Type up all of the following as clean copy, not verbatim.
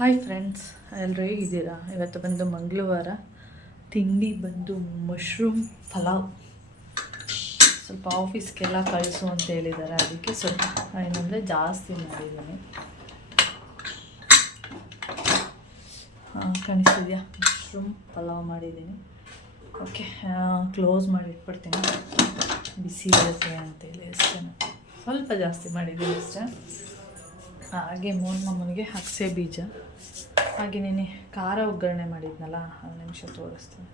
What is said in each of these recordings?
Hi friends, ಎಲ್ಲರೂ ಹೇಗಿದ್ದೀರಾ? ಇವತ್ತು ಬಂದು ಮಂಗಳವಾರ. ತಿಂಡಿ ಬಂದು ಮಶ್ರೂಮ್ ಪಲಾವ್. ಸ್ವಲ್ಪ ಆಫೀಸ್ಗೆಲ್ಲ ಕಳಿಸು ಅಂತ ಹೇಳಿದ್ದಾರೆ, ಅದಕ್ಕೆ ಸ್ವಲ್ಪ ಏನಂದರೆ ಜಾಸ್ತಿ ಮಾಡಿದ್ದೀನಿ. ಕಾಣಿಸ್ತಿದೆಯಾ? ಮಶ್ರೂಮ್ ಪಲಾವ್ ಮಾಡಿದ್ದೀನಿ. ಓಕೆ, ಕ್ಲೋಸ್ ಮಾಡಿ ಇಟ್ಬಿಡ್ತೀನಿ, ಬಿಸಿ ಇರುತ್ತೆ ಅಂತೇಳಿ ಅಷ್ಟೇ. ಸ್ವಲ್ಪ ಜಾಸ್ತಿ ಮಾಡಿದ್ದೀನಿ ಅಷ್ಟೇ. ಹಾಗೆ ಮಮ್ಮನಿಗೆ ಅಗಸೆ ಬೀಜ, ಹಾಗೆ ನೆನೆ ಖಾರ ಒಗ್ಗರಣೆ ಮಾಡಿದ್ನಲ್ಲ, 1 ನಿಮಿಷ ತೋರಿಸ್ತೀನಿ.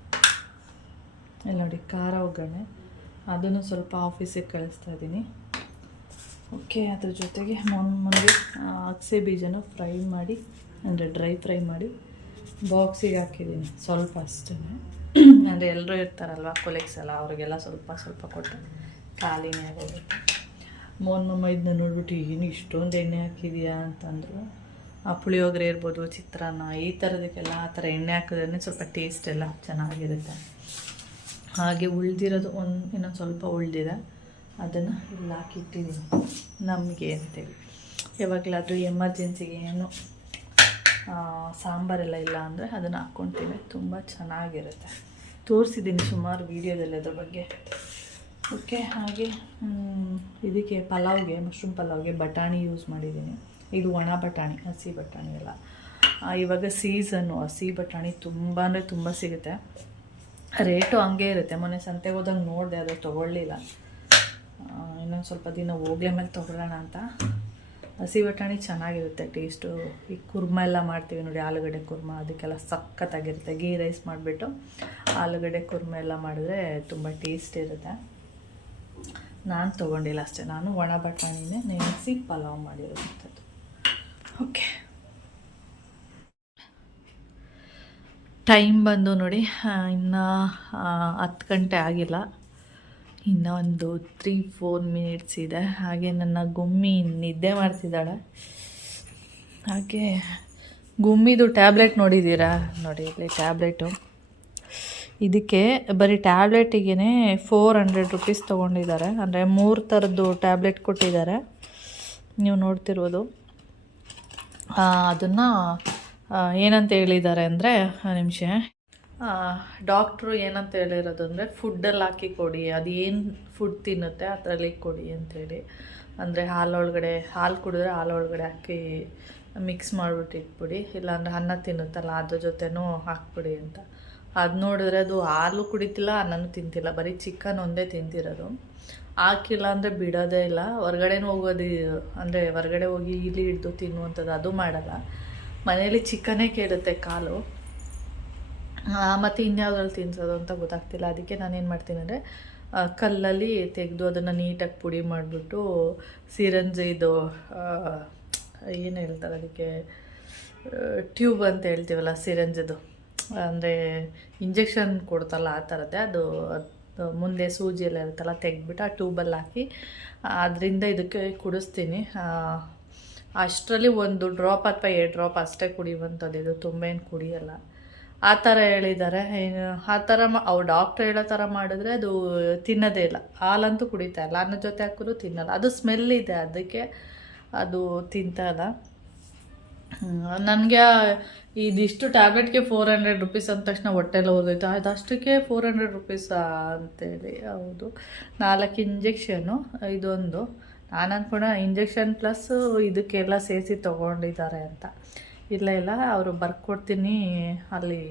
ಇಲ್ಲಿ ನೋಡಿ, ಖಾರ ಒಗ್ಗರಣೆ ಅದನ್ನು ಸ್ವಲ್ಪ ಆಫೀಸಿಗೆ ಕಳಿಸ್ತಾ ಇದ್ದೀನಿ. ಓಕೆ, ಅದ್ರ ಜೊತೆಗೆ ಮಮ್ಮನಿಗೆ ಅಗಸೆ ಬೀಜನೂ ಫ್ರೈ ಮಾಡಿ, ಅಂದರೆ ಡ್ರೈ ಫ್ರೈ ಮಾಡಿ ಬಾಕ್ಸಿಗೆ ಹಾಕಿದ್ದೀನಿ. ಸ್ವಲ್ಪ ಅಷ್ಟೇ, ಅಂದರೆ ಎಲ್ಲರೂ ಇರ್ತಾರಲ್ವ ಕೊಲೆಗ್ಸ್ ಎಲ್ಲ, ಅವರಿಗೆಲ್ಲ ಸ್ವಲ್ಪ ಸ್ವಲ್ಪ ಕೊಟ್ಟು ಖಾಲಿನೇ ಆಗೋಗುತ್ತೆ. ಮಮ್ಮ ಇದನ್ನ ನೋಡ್ಬಿಟ್ಟು ಏನು ಇಷ್ಟೊಂದು ಎಣ್ಣೆ ಹಾಕಿದೆಯಾ ಅಂತಂದರು. ಆ ಪುಳಿಯೋಗರೆ ಇರ್ಬೋದು, ಚಿತ್ರಾನ್ನ, ಈ ಥರದಕ್ಕೆಲ್ಲ ಆ ಥರ ಎಣ್ಣೆ ಹಾಕಿದ್ರೆ ಸ್ವಲ್ಪ ಟೇಸ್ಟ್ ಎಲ್ಲ ಚೆನ್ನಾಗಿರುತ್ತೆ. ಹಾಗೆ ಉಳಿದಿರೋದು ಇನ್ನೊಂದು ಸ್ವಲ್ಪ ಉಳಿದಿದೆ, ಅದನ್ನು ಇಲ್ಲಿ ಹಾಕಿಟ್ಟಿದ್ದೀನಿ ನಮಗೆ ಅಂತೇಳಿ. ಯಾವಾಗಲಾದರೂ ಎಮರ್ಜೆನ್ಸಿಗೆ ಏನು ಸಾಂಬಾರೆಲ್ಲ ಇಲ್ಲ ಅಂದರೆ ಅದನ್ನು ಹಾಕ್ಕೊಳ್ತೀನಿ, ತುಂಬ ಚೆನ್ನಾಗಿರುತ್ತೆ. ತೋರಿಸಿದ್ದೀನಿ ಸುಮಾರು ವೀಡಿಯೋದಲ್ಲಿ ಅದ್ರ ಬಗ್ಗೆ. ಓಕೆ, ಹಾಗೆ ಇದಕ್ಕೆ ಪಲಾವ್ಗೆ, ಮಶ್ರೂಮ್ ಪಲಾವ್ಗೆ ಬಟಾಣಿ ಯೂಸ್ ಮಾಡಿದ್ದೀನಿ. ಇದು ಒಣ ಬಟಾಣಿ, ಹಸಿ ಬಟಾಣಿ ಎಲ್ಲ. ಇವಾಗ ಸೀಸನ್ನು, ಹಸಿ ಬಟಾಣಿ ತುಂಬ ಅಂದರೆ ತುಂಬ ಸಿಗುತ್ತೆ. ರೇಟು ಹಂಗೆ ಇರುತ್ತೆ. ಮೊನ್ನೆ ಸಂತೆಗೆ ಹೋದಾಗ ನೋಡಿದೆ, ಅದು ತೊಗೊಳ್ಳಿಲ್ಲ. ಇನ್ನೊಂದು ಸ್ವಲ್ಪ ದಿನ ಹೋಗ್ಲೇ ಮೇಲೆ ತೊಗೊಳ್ಳೋಣ ಅಂತ. ಹಸಿ ಬಟಾಣಿ ಚೆನ್ನಾಗಿರುತ್ತೆ ಟೇಸ್ಟು. ಈ ಕುರ್ಮ ಎಲ್ಲ ಮಾಡ್ತೀವಿ ನೋಡಿ, ಆಲೂಗಡ್ಡೆ ಕುರ್ಮ, ಅದಕ್ಕೆಲ್ಲ ಸಖತ್ತಾಗಿರುತ್ತೆ. ಗೀ ರೈಸ್ ಮಾಡಿಬಿಟ್ಟು ಆಲೂಗಡ್ಡೆ ಕುರ್ಮ ಎಲ್ಲ ಮಾಡಿದ್ರೆ ತುಂಬ ಟೇಸ್ಟ್ ಇರುತ್ತೆ. ನಾನು ತೊಗೊಂಡಿಲ್ಲ ಅಷ್ಟೇ, ನಾನು ಒಣ ಬಟಾಣಿನೇ ನೆನೆಸಿ ಪಲಾವ್ ಮಾಡಿರೋಂಥದ್ದು. ಓಕೆ, ಟೈಮ್ ಬಂದು ನೋಡಿ, ಇನ್ನು 10 ಗಂಟೆ ಆಗಿಲ್ಲ, ಇನ್ನು ಒಂದು 3-4 ಮಿನಿಟ್ಸ್ ಇದೆ. ಹಾಗೆ ನನ್ನ ಗುಮ್ಮಿ ನಿದ್ದೆ ಮಾಡ್ತಿದ್ದಾಳೆ. ಹಾಗೆ ಗುಮ್ಮಿದು ಟ್ಯಾಬ್ಲೆಟ್ ನೋಡಿದ್ದೀರಾ? ನೋಡಿ, ಇಲ್ಲಿ ಟ್ಯಾಬ್ಲೆಟು. ಇದಕ್ಕೆ ಬರೀ ಟ್ಯಾಬ್ಲೆಟಿಗೆ 400 ರುಪೀಸ್ ತೊಗೊಂಡಿದ್ದಾರೆ. ಅಂದರೆ 3 ಥರದ್ದು ಟ್ಯಾಬ್ಲೆಟ್ ಕೊಟ್ಟಿದ್ದಾರೆ, ನೀವು ನೋಡ್ತಿರ್ಬೋದು. ಅದನ್ನು ಏನಂತ ಹೇಳಿದ್ದಾರೆ ಅಂದರೆ, ನಿಮಿಷ, ಡಾಕ್ಟ್ರು ಏನಂತ ಹೇಳಿರೋದು ಅಂದರೆ, ಫುಡ್ಡಲ್ಲಿ ಹಾಕಿ ಕೊಡಿ, ಅದೇನು ಫುಡ್ ತಿನ್ನುತ್ತೆ ಅದರಲ್ಲಿ ಕೊಡಿ ಅಂಥೇಳಿ. ಅಂದರೆ ಹಾಲು ಕುಡಿದ್ರೆ ಹಾಲೊಳಗಡೆ ಹಾಕಿ ಮಿಕ್ಸ್ ಮಾಡಿಬಿಟ್ಟು ಇಟ್ಬಿಡಿ, ಇಲ್ಲಾಂದರೆ ಅನ್ನ ತಿನ್ನುತ್ತಲ್ಲ ಅದ್ರ ಜೊತೆನೂ ಹಾಕ್ಬಿಡಿ ಅಂತ. ಅದು ನೋಡಿದ್ರೆ ಅದು ಹಾಲು ಕುಡಿತಿಲ್ಲ, ಅನ್ನನೂ ತಿಂತಿಲ್ಲ, ಬರೀ ಚಿಕನ್ ಒಂದೇ ತಿಂತಿರೋದು. ಹಾಕಿಲ್ಲ ಅಂದರೆ ಬಿಡೋದೇ ಇಲ್ಲ. ಹೊರ್ಗಡೆನೂ ಹೋಗೋದು, ಅಂದರೆ ಹೊರ್ಗಡೆ ಹೋಗಿ ಇಲ್ಲಿ ಹಿಡ್ದು ತಿನ್ನುವಂಥದ್ದು ಅದು ಮಾಡಲ್ಲ. ಮನೇಲಿ ಚಿಕನ್ನೇ ಕೇಳುತ್ತೆ ಕಾಲು, ಮತ್ತು ಇನ್ಯಾವುದ್ರಲ್ಲಿ ತಿನ್ಸೋದು ಅಂತ ಗೊತ್ತಾಗ್ತಿಲ್ಲ. ಅದಕ್ಕೆ ನಾನೇನು ಮಾಡ್ತೀನಿ ಅಂದರೆ, ಕಲ್ಲಲ್ಲಿ ತೆಗೆದು ಅದನ್ನು ನೀಟಾಗಿ ಪುಡಿ ಮಾಡಿಬಿಟ್ಟು, ಸಿರಂಜಿದು ಏನು ಹೇಳ್ತಾರೆ ಅದಕ್ಕೆ, ಟ್ಯೂಬ್ ಅಂತ ಹೇಳ್ತೀವಲ್ಲ, ಸಿರಂಜದು, ಅಂದರೆ ಇಂಜೆಕ್ಷನ್ ಕೊಡ್ತಲ್ಲ ಆ ಥರದ್ದೇ. ಅದು ಮುಂದೆ ಸೂಜಿ ಎಲ್ಲ ಇರುತ್ತಲ್ಲ, ತೆಗೆದ್ಬಿಟ್ಟು ಆ ಟ್ಯೂಬಲ್ಲಿ ಹಾಕಿ ಅದರಿಂದ ಇದಕ್ಕೆ ಕುಡಿಸ್ತೀನಿ. ಅಷ್ಟರಲ್ಲಿ 1 ಡ್ರಾಪ್ ಅಥವಾ 2 ಡ್ರಾಪ್ ಅಷ್ಟೇ ಕುಡಿಯುವಂಥದ್ದು. ಇದು ತುಂಬ ಏನು ಕುಡಿಯಲ್ಲ ಆ ಥರ ಹೇಳಿದ್ದಾರೆ. ಆ ಥರ ಅವ್ರು ಡಾಕ್ಟ್ರ್ ಹೇಳೋ ಥರ ಮಾಡಿದ್ರೆ ಅದು ತಿನ್ನೋದೇ ಇಲ್ಲ. ಹಾಲಂತೂ ಕುಡಿತಾ ಇಲ್ಲ, ಅನ್ನ ಜೊತೆ ಹಾಕಿದ್ರು ತಿನ್ನಲ್ಲ. ಅದು ಸ್ಮೆಲ್ ಇದೆ, ಅದಕ್ಕೆ ಅದು ತಿಂತಲ್ಲ. ನನಗೆ ಇದಿಷ್ಟು ಟ್ಯಾಬ್ಲೆಟ್ಗೆ 400 ರುಪೀಸ್ ಅಂದ ತಕ್ಷಣ ಹೊಟ್ಟೆಲ್ಲ ಹೋಗೋಯ್ತು. ಅದಷ್ಟಕ್ಕೆ 400 ರುಪೀಸಾ ಅಂತೇಳಿ. ಹೌದು, 4 ಇಂಜೆಕ್ಷನ್ನು, ಇದೊಂದು. ನಾನು ಅಂದ್ಕೊಂಡೆ ಇಂಜೆಕ್ಷನ್ ಪ್ಲಸ್ ಇದಕ್ಕೆಲ್ಲ ಸೇರಿಸಿ ತೊಗೊಂಡಿದ್ದಾರೆ ಅಂತ. ಇಲ್ಲ, ಅವರು ಬರ್ಕೊಡ್ತೀನಿ, ಅಲ್ಲಿ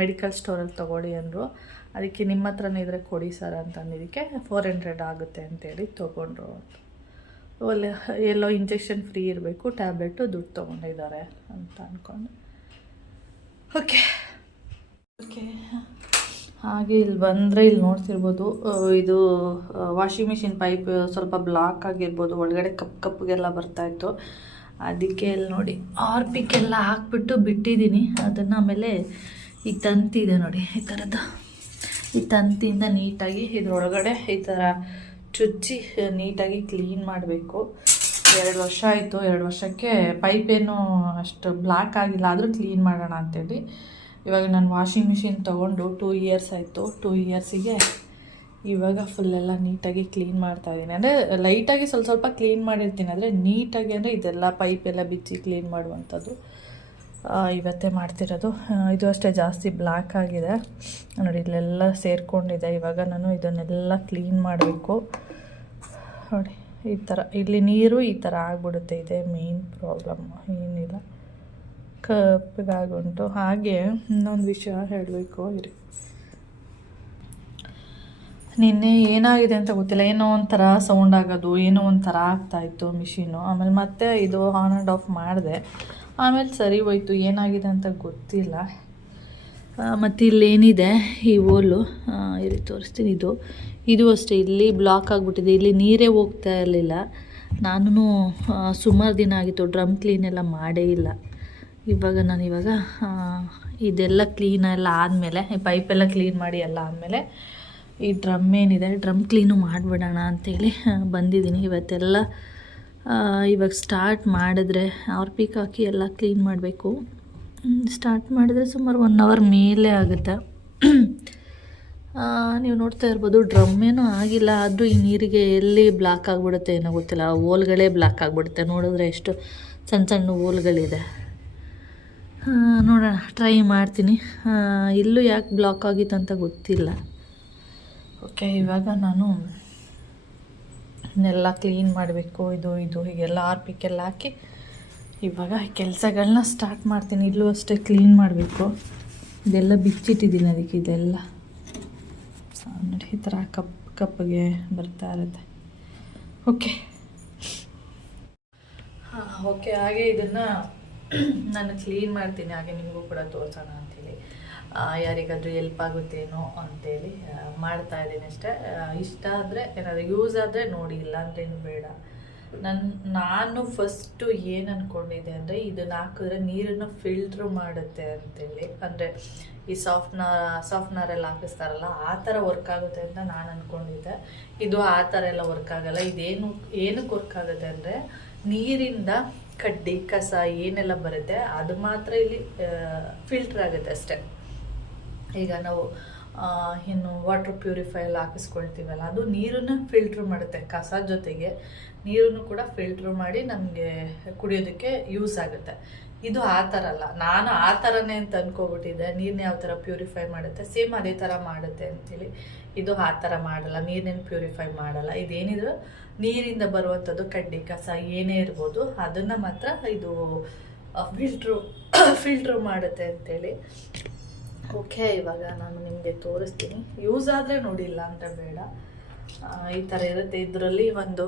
ಮೆಡಿಕಲ್ ಸ್ಟೋರಲ್ಲಿ ತೊಗೊಳ್ಳಿ ಅಂದರು. ಅದಕ್ಕೆ ನಿಮ್ಮ ಹತ್ರನೇ ಇದ್ದರೆ ಕೊಡಿ ಸರ್ ಅಂತ ಅಂದಿದ್ದಕ್ಕೆ 400 ಆಗುತ್ತೆ ಅಂತೇಳಿ ತೊಗೊಂಡ್ರು. ಒಳ್ಳೆ ಎಲ್ಲೋ ಇಂಜೆಕ್ಷನ್ ಫ್ರೀ ಇರಬೇಕು, ಟ್ಯಾಬ್ಲೆಟು ದುಡ್ಡು ತೊಗೊಂಡಿದ್ದಾರೆ ಅಂತ ಅಂದ್ಕೊಂಡು. ಓಕೆ, ಹಾಗೆ ಇಲ್ಲಿ ಬಂದರೆ ಇಲ್ಲಿ ನೋಡ್ತಿರ್ಬೋದು, ಇದು ವಾಷಿಂಗ್ ಮಿಷಿನ್ ಪೈಪ್ ಸ್ವಲ್ಪ ಬ್ಲಾಕ್ ಆಗಿರ್ಬೋದು, ಒಳಗಡೆ ಕಪ್ಪಗೆಲ್ಲ ಬರ್ತಾಯಿತ್ತು. ಅದಕ್ಕೆ ಇಲ್ಲಿ ನೋಡಿ ಆರ್ಪಿಕ್ಕೆಲ್ಲ ಹಾಕ್ಬಿಟ್ಟು ಬಿಟ್ಟಿದ್ದೀನಿ ಅದನ್ನು. ಆಮೇಲೆ ಈ ತಂತಿದೆ ನೋಡಿ, ಈ ಥರದ್ದು, ಈ ತಂತಿಯಿಂದ ನೀಟಾಗಿ ಇದ್ರೊಳಗಡೆ ಈ ಥರ ಚುಚ್ಚಿ ನೀಟಾಗಿ ಕ್ಲೀನ್ ಮಾಡಬೇಕು. 2 ವರ್ಷ ಆಯಿತು. 2 ವರ್ಷಕ್ಕೆ ಪೈಪೇನು ಅಷ್ಟು ಬ್ಲ್ಯಾಕ್ ಆಗಿಲ್ಲ, ಆದರೂ ಕ್ಲೀನ್ ಮಾಡೋಣ ಅಂತೇಳಿ ಇವಾಗ ನಾನು ವಾಷಿಂಗ್ ಮಿಷಿನ್ ತೊಗೊಂಡು 2 ಇಯರ್ಸ್ ಆಯಿತು. 2 ಇಯರ್ಸಿಗೆ ಇವಾಗ ಫುಲ್ಲೆಲ್ಲ ನೀಟಾಗಿ ಕ್ಲೀನ್ ಮಾಡ್ತಾಯಿದ್ದೀನಿ. ಅಂದರೆ ಲೈಟಾಗಿ ಸ್ವಲ್ಪ ಕ್ಲೀನ್ ಮಾಡಿರ್ತೀನಿ, ಆದರೆ ನೀಟಾಗಿ ಅಂದರೆ ಇದೆಲ್ಲ ಪೈಪೆಲ್ಲ ಬಿಚ್ಚಿ ಕ್ಲೀನ್ ಮಾಡುವಂಥದ್ದು ಇವತ್ತೇ ಮಾಡ್ತಿರೋದು. ಇದು ಅಷ್ಟೇ ಜಾಸ್ತಿ ಬ್ಲ್ಯಾಕ್ ಆಗಿದೆ ನೋಡಿ, ಇಲ್ಲೆಲ್ಲ ಸೇರಿಕೊಂಡಿದೆ. ಇವಾಗ ನಾನು ಇದನ್ನೆಲ್ಲ ಕ್ಲೀನ್ ಮಾಡಬೇಕು ನೋಡಿ. ಈ ಥರ ಇಲ್ಲಿ ನೀರು ಈ ಥರ ಆಗಿಬಿಡುತ್ತೆ, ಇದೆ ಮೇನ್ ಪ್ರಾಬ್ಲಮ್, ಏನಿಲ್ಲ ಕಪ್ಪಗಾಗುಂಟು. ಹಾಗೆ ಇನ್ನೊಂದು ವಿಷಯ ಹೇಳಬೇಕು ಇರಿ. ನಿನ್ನೆ ಏನಾಗಿದೆ ಅಂತ ಗೊತ್ತಿಲ್ಲ, ಏನೋ ಒಂಥರ ಸೌಂಡ್ ಆಗೋದು, ಏನೋ ಒಂಥರ ಆಗ್ತಾಯಿತ್ತು ಮಿಷಿನು. ಆಮೇಲೆ ಮತ್ತೆ ಇದು ಆನ್ ಆ್ಯಂಡ್ ಆಫ್ ಮಾಡಿದೆ, ಆಮೇಲೆ ಸರಿ ಹೋಯ್ತು. ಏನಾಗಿದೆ ಅಂತ ಗೊತ್ತಿಲ್ಲ. ಮತ್ತು ಇಲ್ಲೇನಿದೆ ಈ ಓಲು ಇಲ್ಲಿ ತೋರಿಸ್ತೀನಿ. ಇದು ಅಷ್ಟೇ ಇಲ್ಲಿ ಬ್ಲಾಕ್ ಆಗಿಬಿಟ್ಟಿದೆ, ಇಲ್ಲಿ ನೀರೇ ಹೋಗ್ತಾ ಇರಲಿಲ್ಲ. ನಾನು ಸುಮಾರು ದಿನ ಆಗಿತ್ತು ಡ್ರಮ್ ಕ್ಲೀನ್ ಎಲ್ಲ ಮಾಡೇ ಇಲ್ಲ. ಇವಾಗ ಇದೆಲ್ಲ ಕ್ಲೀನ್ ಎಲ್ಲ ಆದಮೇಲೆ, ಈ ಪೈಪೆಲ್ಲ ಕ್ಲೀನ್ ಮಾಡಿ ಎಲ್ಲ ಆದಮೇಲೆ ಈ ಡ್ರಮ್ ಏನಿದೆ ಡ್ರಮ್ ಕ್ಲೀನು ಮಾಡಿಬಿಡೋಣ ಅಂಥೇಳಿ ಬಂದಿದ್ದೀನಿ. ಇವತ್ತೆಲ್ಲ ಇವಾಗ ಸ್ಟಾರ್ಟ್ ಮಾಡಿದ್ರೆ ಆರ್ಪಿಕ್ ಹಾಕಿ ಎಲ್ಲ ಕ್ಲೀನ್ ಮಾಡಬೇಕು. ಸ್ಟಾರ್ಟ್ ಮಾಡಿದ್ರೆ ಸುಮಾರು 1 hour ಮೇಲೆ ಆಗುತ್ತೆ. ನೀವು ನೋಡ್ತಾ ಇರ್ಬೋದು, ಡ್ರಮ್ ಏನೂ ಆಗಿಲ್ಲ, ಆದರೂ ಈ ನೀರಿಗೆ ಎಲ್ಲಿ ಬ್ಲಾಕ್ ಆಗಿಬಿಡುತ್ತೆ ಏನೋ ಗೊತ್ತಿಲ್ಲ, ಓಲ್ಗಳೇ ಬ್ಲಾಕ್ ಆಗಿಬಿಡುತ್ತೆ. ನೋಡಿದ್ರೆ ಎಷ್ಟು ಸಣ್ಣ ಸಣ್ಣ ಓಲ್ಗಳಿದೆ. ನೋಡೋಣ, ಟ್ರೈ ಮಾಡ್ತೀನಿ. ಇಲ್ಲೂ ಯಾಕೆ ಬ್ಲಾಕ್ ಆಗಿತ್ತು ಅಂತ ಗೊತ್ತಿಲ್ಲ. ಓಕೆ, ಇವಾಗ ನಾನು ಇದನ್ನೆಲ್ಲ ಕ್ಲೀನ್ ಮಾಡಬೇಕು. ಇದು ಹೀಗೆಲ್ಲ ಆರ್ಪಿಕ್ಕೆಲ್ಲ ಹಾಕಿ ಇವಾಗ ಕೆಲಸಗಳನ್ನ ಸ್ಟಾರ್ಟ್ ಮಾಡ್ತೀನಿ. ಇಲ್ಲೂ ಅಷ್ಟೇ ಕ್ಲೀನ್ ಮಾಡಬೇಕು. ಇದೆಲ್ಲ ಬಿಚ್ಚಿಟ್ಟಿದ್ದೀನಿ ಅದಕ್ಕೆ. ಇದೆಲ್ಲ ನೋಡಿ ಈ ಥರ ಕಪ್ಪಗೆ ಬರ್ತಾ ಇರುತ್ತೆ. ಓಕೆ ಹಾಗೆ ಇದನ್ನು ನಾನು ಕ್ಲೀನ್ ಮಾಡ್ತೀನಿ. ಹಾಗೆ ನಿಮಗೂ ಕೂಡ ತೋರಿಸೋಣ ಅಂಥೇಳಿ, ಯಾರಿಗಾದರೂ ಎಲ್ಪ್ ಆಗುತ್ತೇನೋ ಅಂಥೇಳಿ ಮಾಡ್ತಾಯಿದ್ದೀನಿ ಅಷ್ಟೇ. ಇಷ್ಟ ಆದರೆ ಏನಾದರೂ ಯೂಸ್ ಆದರೆ ನೋಡಿ, ಇಲ್ಲ ಅಂದ್ರೇನು ಬೇಡ. ನಾನು ಫಸ್ಟು ಏನು ಅಂದ್ಕೊಂಡಿದ್ದೆ ಅಂದರೆ, ಇದನ್ನು ಹಾಕಿದ್ರೆ ನೀರನ್ನು ಫಿಲ್ಟ್ರ್ ಮಾಡುತ್ತೆ ಅಂತೇಳಿ, ಅಂದರೆ ಈ ಸಾಫ್ಟ್ನರೆಲ್ಲ ಹಾಕಿಸ್ತಾರಲ್ಲ ಆ ಥರ ವರ್ಕ್ ಆಗುತ್ತೆ ಅಂತ ನಾನು ಅಂದ್ಕೊಂಡಿದ್ದೆ. ಇದು ಆ ಥರ ಎಲ್ಲ ವರ್ಕ್ ಆಗೋಲ್ಲ. ಏನಕ್ಕೆ ವರ್ಕ್ ಆಗುತ್ತೆ ಅಂದರೆ, ನೀರಿಂದ ಕಡ್ಡಿ ಕಸ ಏನೆಲ್ಲ ಬರುತ್ತೆ ಅದು ಮಾತ್ರ ಇಲ್ಲಿ ಫಿಲ್ಟ್ರ್ ಆಗುತ್ತೆ ಅಷ್ಟೆ. ಈಗ ನಾವು ಇನ್ನು ವಾಟರ್ ಪ್ಯೂರಿಫೈ ಎಲ್ಲ ಹಾಕಿಸ್ಕೊಳ್ತೀವಲ್ಲ, ಅದು ನೀರನ್ನು ಫಿಲ್ಟ್ರ್ ಮಾಡುತ್ತೆ. ಕಸ ಜೊತೆಗೆ ನೀರನ್ನು ಕೂಡ ಫಿಲ್ಟ್ರ್ ಮಾಡಿ ನಮಗೆ ಕುಡಿಯೋದಕ್ಕೆ ಯೂಸ್ ಆಗುತ್ತೆ. ಇದು ಆ ಥರ ಅಲ್ಲ. ನಾನು ಆ ಥರನೇ ಅಂತ ಅಂದ್ಕೊಬಿಟ್ಟಿದ್ದೆ, ನೀರನ್ನ ಯಾವ ಥರ ಪ್ಯೂರಿಫೈ ಮಾಡುತ್ತೆ ಸೇಮ್ ಅದೇ ಥರ ಮಾಡುತ್ತೆ ಅಂಥೇಳಿ. ಇದು ಆ ಥರ ಮಾಡಲ್ಲ, ನೀರನ್ನೇನು ಪ್ಯೂರಿಫೈ ಮಾಡಲ್ಲ. ಇದೇನಿದ್ರು ನೀರಿಂದ ಬರುವಂಥದ್ದು ಕಡ್ಡಿ ಕಸ ಏನೇ ಇರ್ಬೋದು ಅದನ್ನು ಮಾತ್ರ ಇದು ಫಿಲ್ಟ್ರು ಮಾಡುತ್ತೆ ಅಂಥೇಳಿ. ಓಕೆ, ಇವಾಗ ನಾನು ನಿಮಗೆ ತೋರಿಸ್ತೀನಿ. ಯೂಸ್ ಆದರೆ ನೋಡಿಲ್ಲ ಅಂತ ಬೇಡ. ಈ ಥರ ಇರುತ್ತೆ. ಇದರಲ್ಲಿ ಒಂದು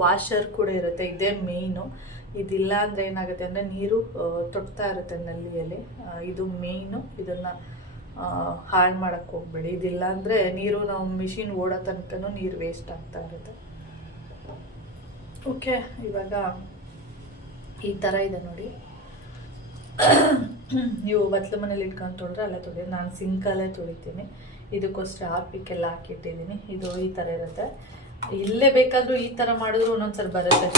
ವಾಷರ್ ಕೂಡ ಇರುತ್ತೆ, ಇದೇ ಮೇಯ್ನು. ಇದಿಲ್ಲ ಅಂದರೆ ಏನಾಗುತ್ತೆ ಅಂದರೆ ನೀರು ತೊಡ್ತಾ ಇರುತ್ತೆ ನಲ್ಲಿಯಲ್ಲಿ. ಇದು ಮೇಯ್ನು. ಇದನ್ನು ಹಾಳು ಮಾಡೋಕ್ಕೆ ಹೋಗ್ಬೇಡಿ. ಇದಿಲ್ಲ ಅಂದರೆ ನೀರು ನಾವು ಮಿಷಿನ್ ಓಡೋ ತನಕನೂ ನೀರು ವೇಸ್ಟ್ ಆಗ್ತಾ ಇರುತ್ತೆ. ಓಕೆ, ಇವಾಗ ಈ ಥರ ಇದೆ ನೋಡಿ. ನೀವು ಬತ್ಲು ಮನೇಲಿ ಇಟ್ಕೊಂಡು ತೊಳೆದ್ರೆ ಅಲ್ಲೇ ತೊಳಿ, ನಾನು ಸಿಂಕಲ್ಲೇ ತೊಳಿತೀನಿ. ಇದಕ್ಕೋಸ್ಕರ ಆರ್ಪಿಕ್ಕೆಲ್ಲ ಹಾಕಿಟ್ಟಿದ್ದೀನಿ. ಇದು ಈ ಥರ ಇರುತ್ತೆ. ಇಲ್ಲೇ ಬೇಕಾದರೂ ಈ ಥರ ಮಾಡಿದ್ರು ಒಂದೊಂದ್ಸರಿ ಬರುತ್ತೆ,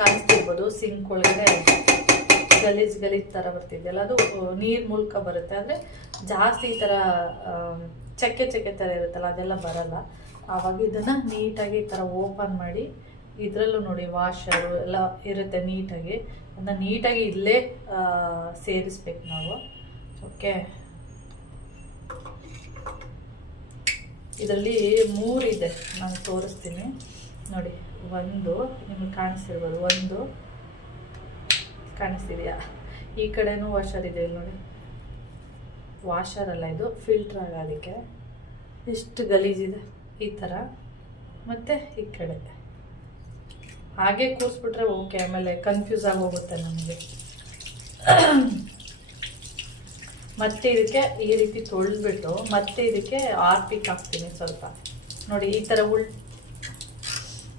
ಕಾಣಿಸ್ತಿರ್ಬೋದು. ಸಿಂಕ್ ಒಳಗಡೆ ಗಲೀಜ್ ಥರ ಬರ್ತಿದ್ದೆಲ್ಲ ಅದು ನೀರು ಮೂಲಕ ಬರುತ್ತೆ. ಆದರೆ ಜಾಸ್ತಿ ಈ ಥರ ಚಕ್ಕೆ ಥರ ಇರುತ್ತಲ್ಲ ಅದೆಲ್ಲ ಬರಲ್ಲ. ಆವಾಗ ಇದನ್ನು ನೀಟಾಗಿ ಈ ಥರ ಓಪನ್ ಮಾಡಿ, ಇದರಲ್ಲೂ ನೋಡಿ ವಾಷರು ಎಲ್ಲ ಇರುತ್ತೆ ನೀಟಾಗಿ. ಅದನ್ನು ನೀಟಾಗಿ ಇಲ್ಲೇ ಸೇರಿಸ್ಬೇಕು ನಾವು. ಓಕೆ, ಇದರಲ್ಲಿ 3 ಇದೆ, ನಾನು ತೋರಿಸ್ತೀನಿ ನೋಡಿ. ಒಂದು ನಿಮಗೆ ಕಾಣಿಸ್ತಿರ್ಬೋದು, ಒಂದು ಕಾಣಿಸ್ತಿದೆಯಾ? ಈ ಕಡೆನೂ ವಾಷರ್ ಇದೆ ಇಲ್ಲಿ ನೋಡಿ. ವಾಷರ್ ಅಲ್ಲ, ಇದು ಫಿಲ್ಟ್ರ್ ಆಗೋದಕ್ಕೆ. ಎಷ್ಟು ಗಲೀಜಿದೆ ಈ ಥರ. ಮತ್ತು ಈ ಕಡೆ ಹಾಗೆ ಕೂರಿಸ್ಬಿಟ್ರೆ ಓಕೆ, ಆಮೇಲೆ ಕನ್ಫ್ಯೂಸ್ ಆಗೋಗುತ್ತೆ ನಮಗೆ. ಮತ್ತೆ ಇದಕ್ಕೆ ಈ ರೀತಿ ತೊಳೆದ್ಬಿಟ್ಟು ಮತ್ತೆ ಇದಕ್ಕೆ ಆರ್ಪಿಕ್ ಹಾಕ್ತೀನಿ ಸ್ವಲ್ಪ ನೋಡಿ. ಈ ಥರ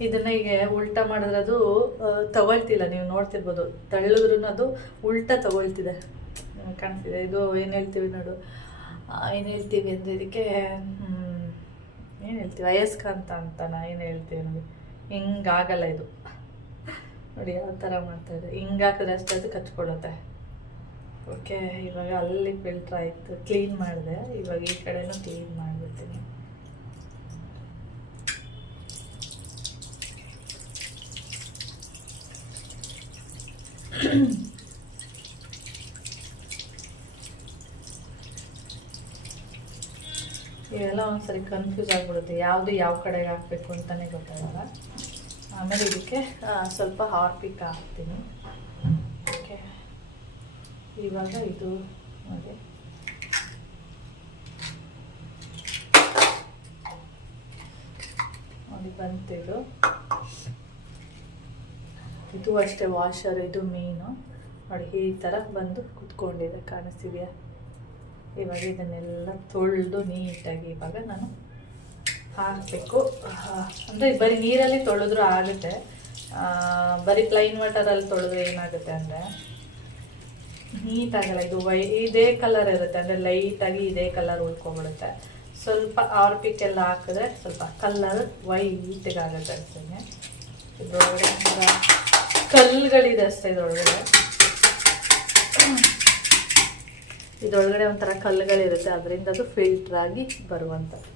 ಇದನ್ನ ಈಗ ಉಲ್ಟಾ ಮಾಡಿದ್ರೆ ಅದು ತಗೊಳ್ತಿಲ್ಲ, ನೀವು ನೋಡ್ತಿರ್ಬೋದು. ತಳ್ಳಿದ್ರೂ ಅದು ಉಲ್ಟಾ ತಗೊಳ್ತಿದೆ, ಕಾಣಿಸ್ತಿದೆ. ಇದು ಏನು ಹೇಳ್ತೀವಿ ನೋಡು, ಏನು ಹೇಳ್ತೀವಿ ಅಂದರೆ ಇದಕ್ಕೆ ಏನು ಹೇಳ್ತೀವಿ, ಅಯಸ್ಕಾಂತ ಅಂತನಾ ಏನು ಹೇಳ್ತೀವಿ ನೋಡಿ. ಹಿಂಗಾಗಲ್ಲ ಇದು ನೋಡಿ, ಯಾವ ಥರ ಮಾಡ್ತಾಯಿದೆ. ಹಿಂಗೆ ಹಾಕಿದ್ರೆ ಅಷ್ಟೇ ಅದು ಕಚ್ಕೊಡುತ್ತೆ. ಓಕೆ, ಇವಾಗ ಅಲ್ಲಿ ಫಿಲ್ಟ್ರ್ ಆಯಿತು, ಕ್ಲೀನ್ ಮಾಡಿದೆ. ಇವಾಗ ಈ ಕಡೆನೂ ಕ್ಲೀನ್ ಮಾಡಿಬಿಡ್ತೀನಿ. ಇವೆಲ್ಲ ಒಂದ್ಸರಿ ಕನ್ಫ್ಯೂಸ್ ಆಗಿಬಿಡುತ್ತೆ, ಯಾವುದು ಯಾವ ಕಡೆಗೆ ಹಾಕಬೇಕು ಅಂತಲೇ ಗೊತ್ತಾಗಲ್ಲ. ಆಮೇಲೆ ಇದಕ್ಕೆ ಸ್ವಲ್ಪ ಹಾರ್ಪಿಕ್ ಹಾಕ್ತೀನಿ. ಓಕೆ, ಇವಾಗ ಇದು ನೋಡಿ ನೋಡಿ ಬಂತಿದ್ದು, ಇದು ಅಷ್ಟೇ ವಾಷರ್, ಇದು ಮೀನು ನೋಡಿ ಈ ಥರ ಬಂದು ಕುತ್ಕೊಂಡಿದೆ, ಕಾಣಿಸ್ತಿದೆಯಾ? ಇವಾಗ ಇದನ್ನೆಲ್ಲ ತೊಳೆದು ನೀಟಾಗಿ ಇವಾಗ ನಾನು ಹಾಕಬೇಕು. ಅಂದರೆ ಬರೀ ನೀರಲ್ಲಿ ತೊಳೆದ್ರೂ ಆಗುತ್ತೆ, ಬರೀ ಪ್ಲೈನ್ ವಾಟರಲ್ಲಿ ತೊಳೆದ್ರೆ ಏನಾಗುತ್ತೆ ಅಂದರೆ ನೀಟಾಗಲ್ಲ. ಇದು ಇದೇ ಕಲರ್ ಇರುತ್ತೆ, ಅಂದರೆ ಲೈಟಾಗಿ ಇದೇ ಕಲರ್ ಉಳ್ಕೊಂಡ್ಬಿಡುತ್ತೆ. ಸ್ವಲ್ಪ ಆರ್ಪಿಕ್ ಎಲ್ಲ ಹಾಕಿದ್ರೆ ಸ್ವಲ್ಪ ಕಲರ್ ವೈಟ್ಗಾಗುತ್ತೆ ಅಷ್ಟೇ. ಇದ್ರೊಳಗಡೆ ಕಲ್ಲುಗಳಿದೆ ಅಷ್ಟೇ, ಇದರೊಳಗಡೆ ಒಂಥರ ಕಲ್ಲುಗಳಿರುತ್ತೆ, ಅದರಿಂದ ಅದು ಫಿಲ್ಟರ್ ಆಗಿ ಬರುವಂಥದ್ದು.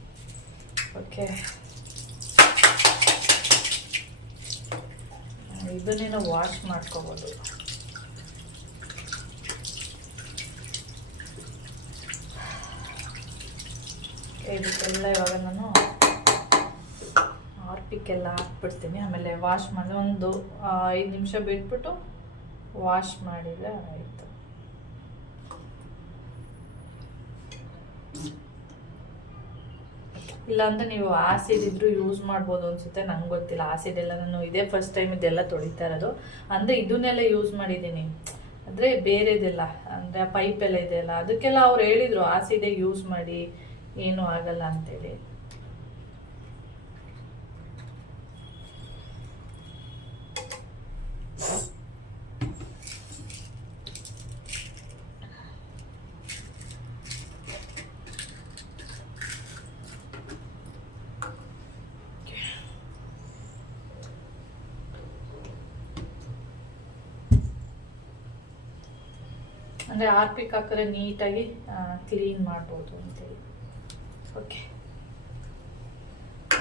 ಓಕೆ, ಇದನ್ನೇನೋ ವಾಶ್ ಮಾಡ್ಕೋಬೋದು. ಇದಕ್ಕೆಲ್ಲ ಇವಾಗ ನಾನು ಹಾರ್ಪಿಕ್ಕೆಲ್ಲ ಹಾಕ್ಬಿಡ್ತೀನಿ. ಆಮೇಲೆ ವಾಶ್ ಮಾಡಿ ಒಂದು 5 ನಿಮಿಷ ಬಿಟ್ಬಿಟ್ಟು ವಾಶ್ ಮಾಡಿದರೆ ಆಯಿತು. ಇಲ್ಲಾಂದರೆ ನೀವು ಆಸಿಡ್ ಇದ್ರೂ ಯೂಸ್ ಮಾಡ್ಬೋದು ಅನಿಸುತ್ತೆ, ನಂಗೆ ಗೊತ್ತಿಲ್ಲ. ಆಸಿಡ್ ಎಲ್ಲ ನಾನು ಇದೇ ಫಸ್ಟ್ ಟೈಮ್ ಇದೆಲ್ಲ ತೊಳಿತಾ ಇರೋದು. ಅಂದರೆ ಇದನ್ನೆಲ್ಲ ಯೂಸ್ ಮಾಡಿದ್ದೀನಿ, ಅಂದರೆ ಬೇರೆದೆಲ್ಲ ಅಂದರೆ ಪೈಪ್ ಎಲ್ಲ ಇದೆಯಲ್ಲ ಅದಕ್ಕೆಲ್ಲ ಅವ್ರು ಹೇಳಿದರು ಆಸಿಡೇ ಯೂಸ್ ಮಾಡಿ, ಏನೂ ಆಗಲ್ಲ ಅಂತೇಳಿ. ಅಂದರೆ ಹಾರ್ಪಿಕ್ ಹಾಕಿದ್ರೆ ನೀಟಾಗಿ ಕ್ಲೀನ್ ಮಾಡ್ಬೋದು ಅಂತೇಳಿ. ಓಕೆ,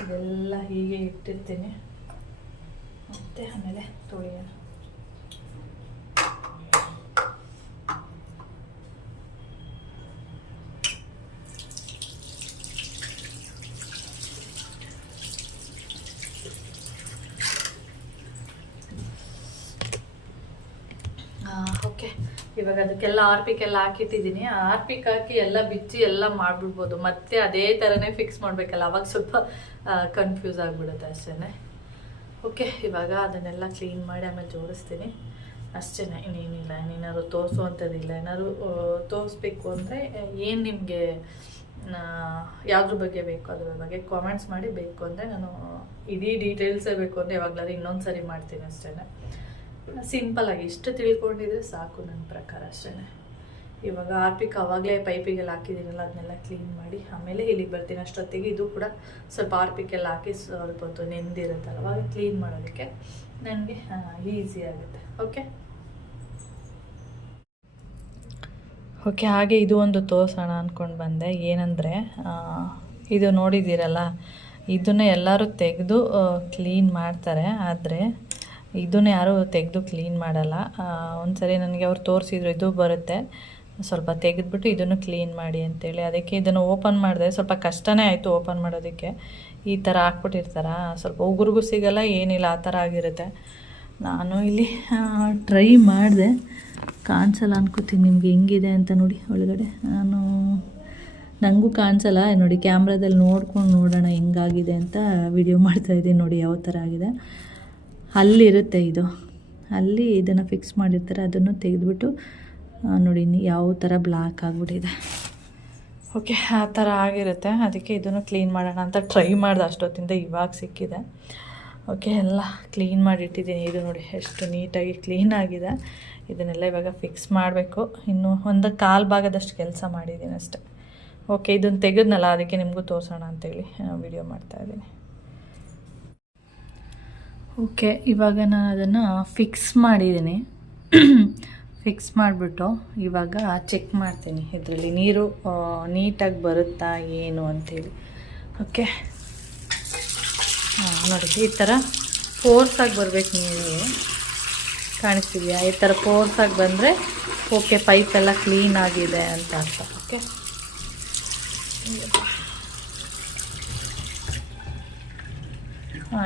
ಇದೆಲ್ಲ ಹೀಗೆ ಇಟ್ಟಿರ್ತೀನಿ, ಮತ್ತು ಆಮೇಲೆ ತೊಳೆಯೋಣ. ಓಕೆ, ಇವಾಗ ಅದಕ್ಕೆಲ್ಲ ಆರ್ಪಿಕ್ಕೆಲ್ಲ ಹಾಕಿಟ್ಟಿದ್ದೀನಿ. ಆರ್ಪಿಕ್ ಹಾಕಿ ಎಲ್ಲ ಬಿಚ್ಚಿ ಎಲ್ಲ ಮಾಡಿಬಿಡ್ಬೋದು, ಮತ್ತೆ ಅದೇ ಥರನೇ ಫಿಕ್ಸ್ ಮಾಡಬೇಕಲ್ಲ, ಅವಾಗ ಸ್ವಲ್ಪ ಕನ್ಫ್ಯೂಸ್ ಆಗಿಬಿಡುತ್ತೆ ಅಷ್ಟೇ. ಓಕೆ, ಇವಾಗ ಅದನ್ನೆಲ್ಲ ಕ್ಲೀನ್ ಮಾಡಿ ಆಮೇಲೆ ಜೋಡಿಸ್ತೀನಿ ಅಷ್ಟೇ, ಇನ್ನೇನಿಲ್ಲ. ಏನಾದ್ರು ತೋರಿಸುವಂಥದ್ದಿಲ್ಲ. ಏನಾದ್ರು ತೋರಿಸ್ಬೇಕು ಅಂದರೆ ಏನು ನಿಮಗೆ ಯಾವುದ್ರ ಬಗ್ಗೆ ಬೇಕು ಅದ್ರ ಬಗ್ಗೆ ಕಾಮೆಂಟ್ಸ್ ಮಾಡಿ. ಬೇಕು ಅಂದರೆ ನಾನು ಇಡೀ ಡೀಟೇಲ್ಸೇ ಬೇಕು ಅಂದರೆ ಯಾವಾಗಲಾದ್ರೂ ಇನ್ನೊಂದು ಸರಿ ಮಾಡ್ತೀನಿ ಅಷ್ಟೇ. ಸಿಂಪಲ್ಲಾಗಿ ಇಷ್ಟು ತಿಳ್ಕೊಂಡಿದ್ರೆ ಸಾಕು ನನ್ನ ಪ್ರಕಾರ ಅಷ್ಟೇ. ಇವಾಗ ಹಾರ್ಪಿಕ್ ಆವಾಗಲೇ ಪೈಪಿಗೆಲ್ಲ ಹಾಕಿದ್ದೀನಲ್ಲ ಅದನ್ನೆಲ್ಲ ಕ್ಲೀನ್ ಮಾಡಿ ಆಮೇಲೆ ಇಲ್ಲಿಗೆ ಬರ್ತೀನಿ. ಅಷ್ಟೊತ್ತಿಗೆ ಇದು ಕೂಡ ಸ್ವಲ್ಪ ಹಾರ್ಪಿಕ್ಕೆಲ್ಲ ಹಾಕಿ ಸ್ವಲ್ಪ ಹೊತ್ತು ನೆಂದಿರುತ್ತಲ್ಲ, ಅವಾಗ ಕ್ಲೀನ್ ಮಾಡೋದಕ್ಕೆ ನನಗೆ ಈಸಿ ಆಗುತ್ತೆ. ಓಕೆ, ಹಾಗೆ ಇದು ಒಂದು ತೋರಿಸೋಣ ಅಂದ್ಕೊಂಡು ಬಂದೆ. ಏನಂದರೆ ಇದು ನೋಡಿದ್ದೀರಲ್ಲ, ಇದನ್ನು ಎಲ್ಲರೂ ತೆಗೆದು ಕ್ಲೀನ್ ಮಾಡ್ತಾರೆ, ಆದರೆ ಇದನ್ನು ಯಾರೂ ತೆಗೆದು ಕ್ಲೀನ್ ಮಾಡಲ್ಲ. ಒಂದು ಸರಿ ನನಗೆ ಅವ್ರು ತೋರಿಸಿದ್ರು, ಇದು ಬರುತ್ತೆ ಸ್ವಲ್ಪ ತೆಗೆದ್ಬಿಟ್ಟು ಇದನ್ನು ಕ್ಲೀನ್ ಮಾಡಿ ಅಂತೇಳಿ. ಅದಕ್ಕೆ ಇದನ್ನು ಓಪನ್ ಮಾಡಿದೆ, ಸ್ವಲ್ಪ ಕಷ್ಟನೇ ಆಯಿತು ಓಪನ್ ಮಾಡೋದಕ್ಕೆ. ಈ ಥರ ಹಾಕ್ಬಿಟ್ಟಿರ್ತಾರ, ಸ್ವಲ್ಪ ಉಗುರಿಗೂ ಸಿಗಲ್ಲ, ಏನಿಲ್ಲ, ಆ ಥರ ಆಗಿರುತ್ತೆ. ನಾನು ಇಲ್ಲಿ ಟ್ರೈ ಮಾಡಿದೆ, ಕಾಣಿಸಲ್ಲ ಅನ್ಕೋತೀನಿ ನಿಮಗೆ ಹೆಂಗಿದೆ ಅಂತ. ನೋಡಿ ಒಳಗಡೆ ನನಗೂ ಕಾಣಿಸಲ್ಲ, ನೋಡಿ ಕ್ಯಾಮ್ರಾದಲ್ಲಿ ನೋಡೋಣ ಹೆಂಗಾಗಿದೆ ಅಂತ ವಿಡಿಯೋ ಮಾಡ್ತಾಯಿದ್ದೀನಿ. ನೋಡಿ ಯಾವ ಥರ ಆಗಿದೆ. ಅಲ್ಲಿರುತ್ತೆ ಇದು, ಅಲ್ಲಿ ಇದನ್ನು ಫಿಕ್ಸ್ ಮಾಡಿರ್ತಾರೆ, ಅದನ್ನು ತೆಗೆದುಬಿಟ್ಟು ನೋಡಿ ಯಾವ ಥರ ಬ್ಲ್ಯಾಕ್ ಆಗಿಬಿಟ್ಟಿದೆ. ಓಕೆ, ಆ ಥರ ಆಗಿರುತ್ತೆ. ಅದಕ್ಕೆ ಇದನ್ನು ಕ್ಲೀನ್ ಮಾಡೋಣ ಅಂತ ಟ್ರೈ ಮಾಡಿದೆ, ಅಷ್ಟೊತ್ತಿಂದ ಇವಾಗ ಸಿಕ್ಕಿದೆ. ಓಕೆ, ಎಲ್ಲ ಕ್ಲೀನ್ ಮಾಡಿಟ್ಟಿದ್ದೀನಿ. ಇದು ನೋಡಿ ಎಷ್ಟು ನೀಟಾಗಿ ಕ್ಲೀನ್ ಆಗಿದೆ. ಇದನ್ನೆಲ್ಲ ಇವಾಗ ಫಿಕ್ಸ್ ಮಾಡಬೇಕು. ಇನ್ನು ಒಂದು 1/4 ಭಾಗದಷ್ಟು ಕೆಲಸ ಮಾಡಿದ್ದೀನಿ ಅಷ್ಟೆ. ಓಕೆ, ಇದನ್ನು ತೆಗೆದ್ನಲ್ಲ, ಅದಕ್ಕೆ ನಿಮಗೂ ತೋರಿಸೋಣ ಅಂತೇಳಿ ವಿಡಿಯೋ ಮಾಡ್ತಾಯಿದ್ದೀನಿ. ಓಕೆ, ಇವಾಗ ನಾನು ಅದನ್ನು ಫಿಕ್ಸ್ ಮಾಡಿದ್ದೀನಿ. ಫಿಕ್ಸ್ ಮಾಡಿಬಿಟ್ಟು ಇವಾಗ ಚೆಕ್ ಮಾಡ್ತೀನಿ ಇದರಲ್ಲಿ ನೀರು ನೀಟಾಗಿ ಬರುತ್ತಾ ಏನು ಅಂತೇಳಿ. ಓಕೆ, ನೋಡಿ ಈ ಥರ ಫೋರ್ಸಾಗಿ ಬರಬೇಕು ನೀರು, ಕಾಣಿಸ್ತಿದೆಯಾ? ಈ ಥರ ಫೋರ್ಸಾಗಿ ಬಂದರೆ ಓಕೆ, ಪೈಪೆಲ್ಲ ಕ್ಲೀನ್ ಆಗಿದೆ ಅಂತ ಅರ್ಥ. ಓಕೆ,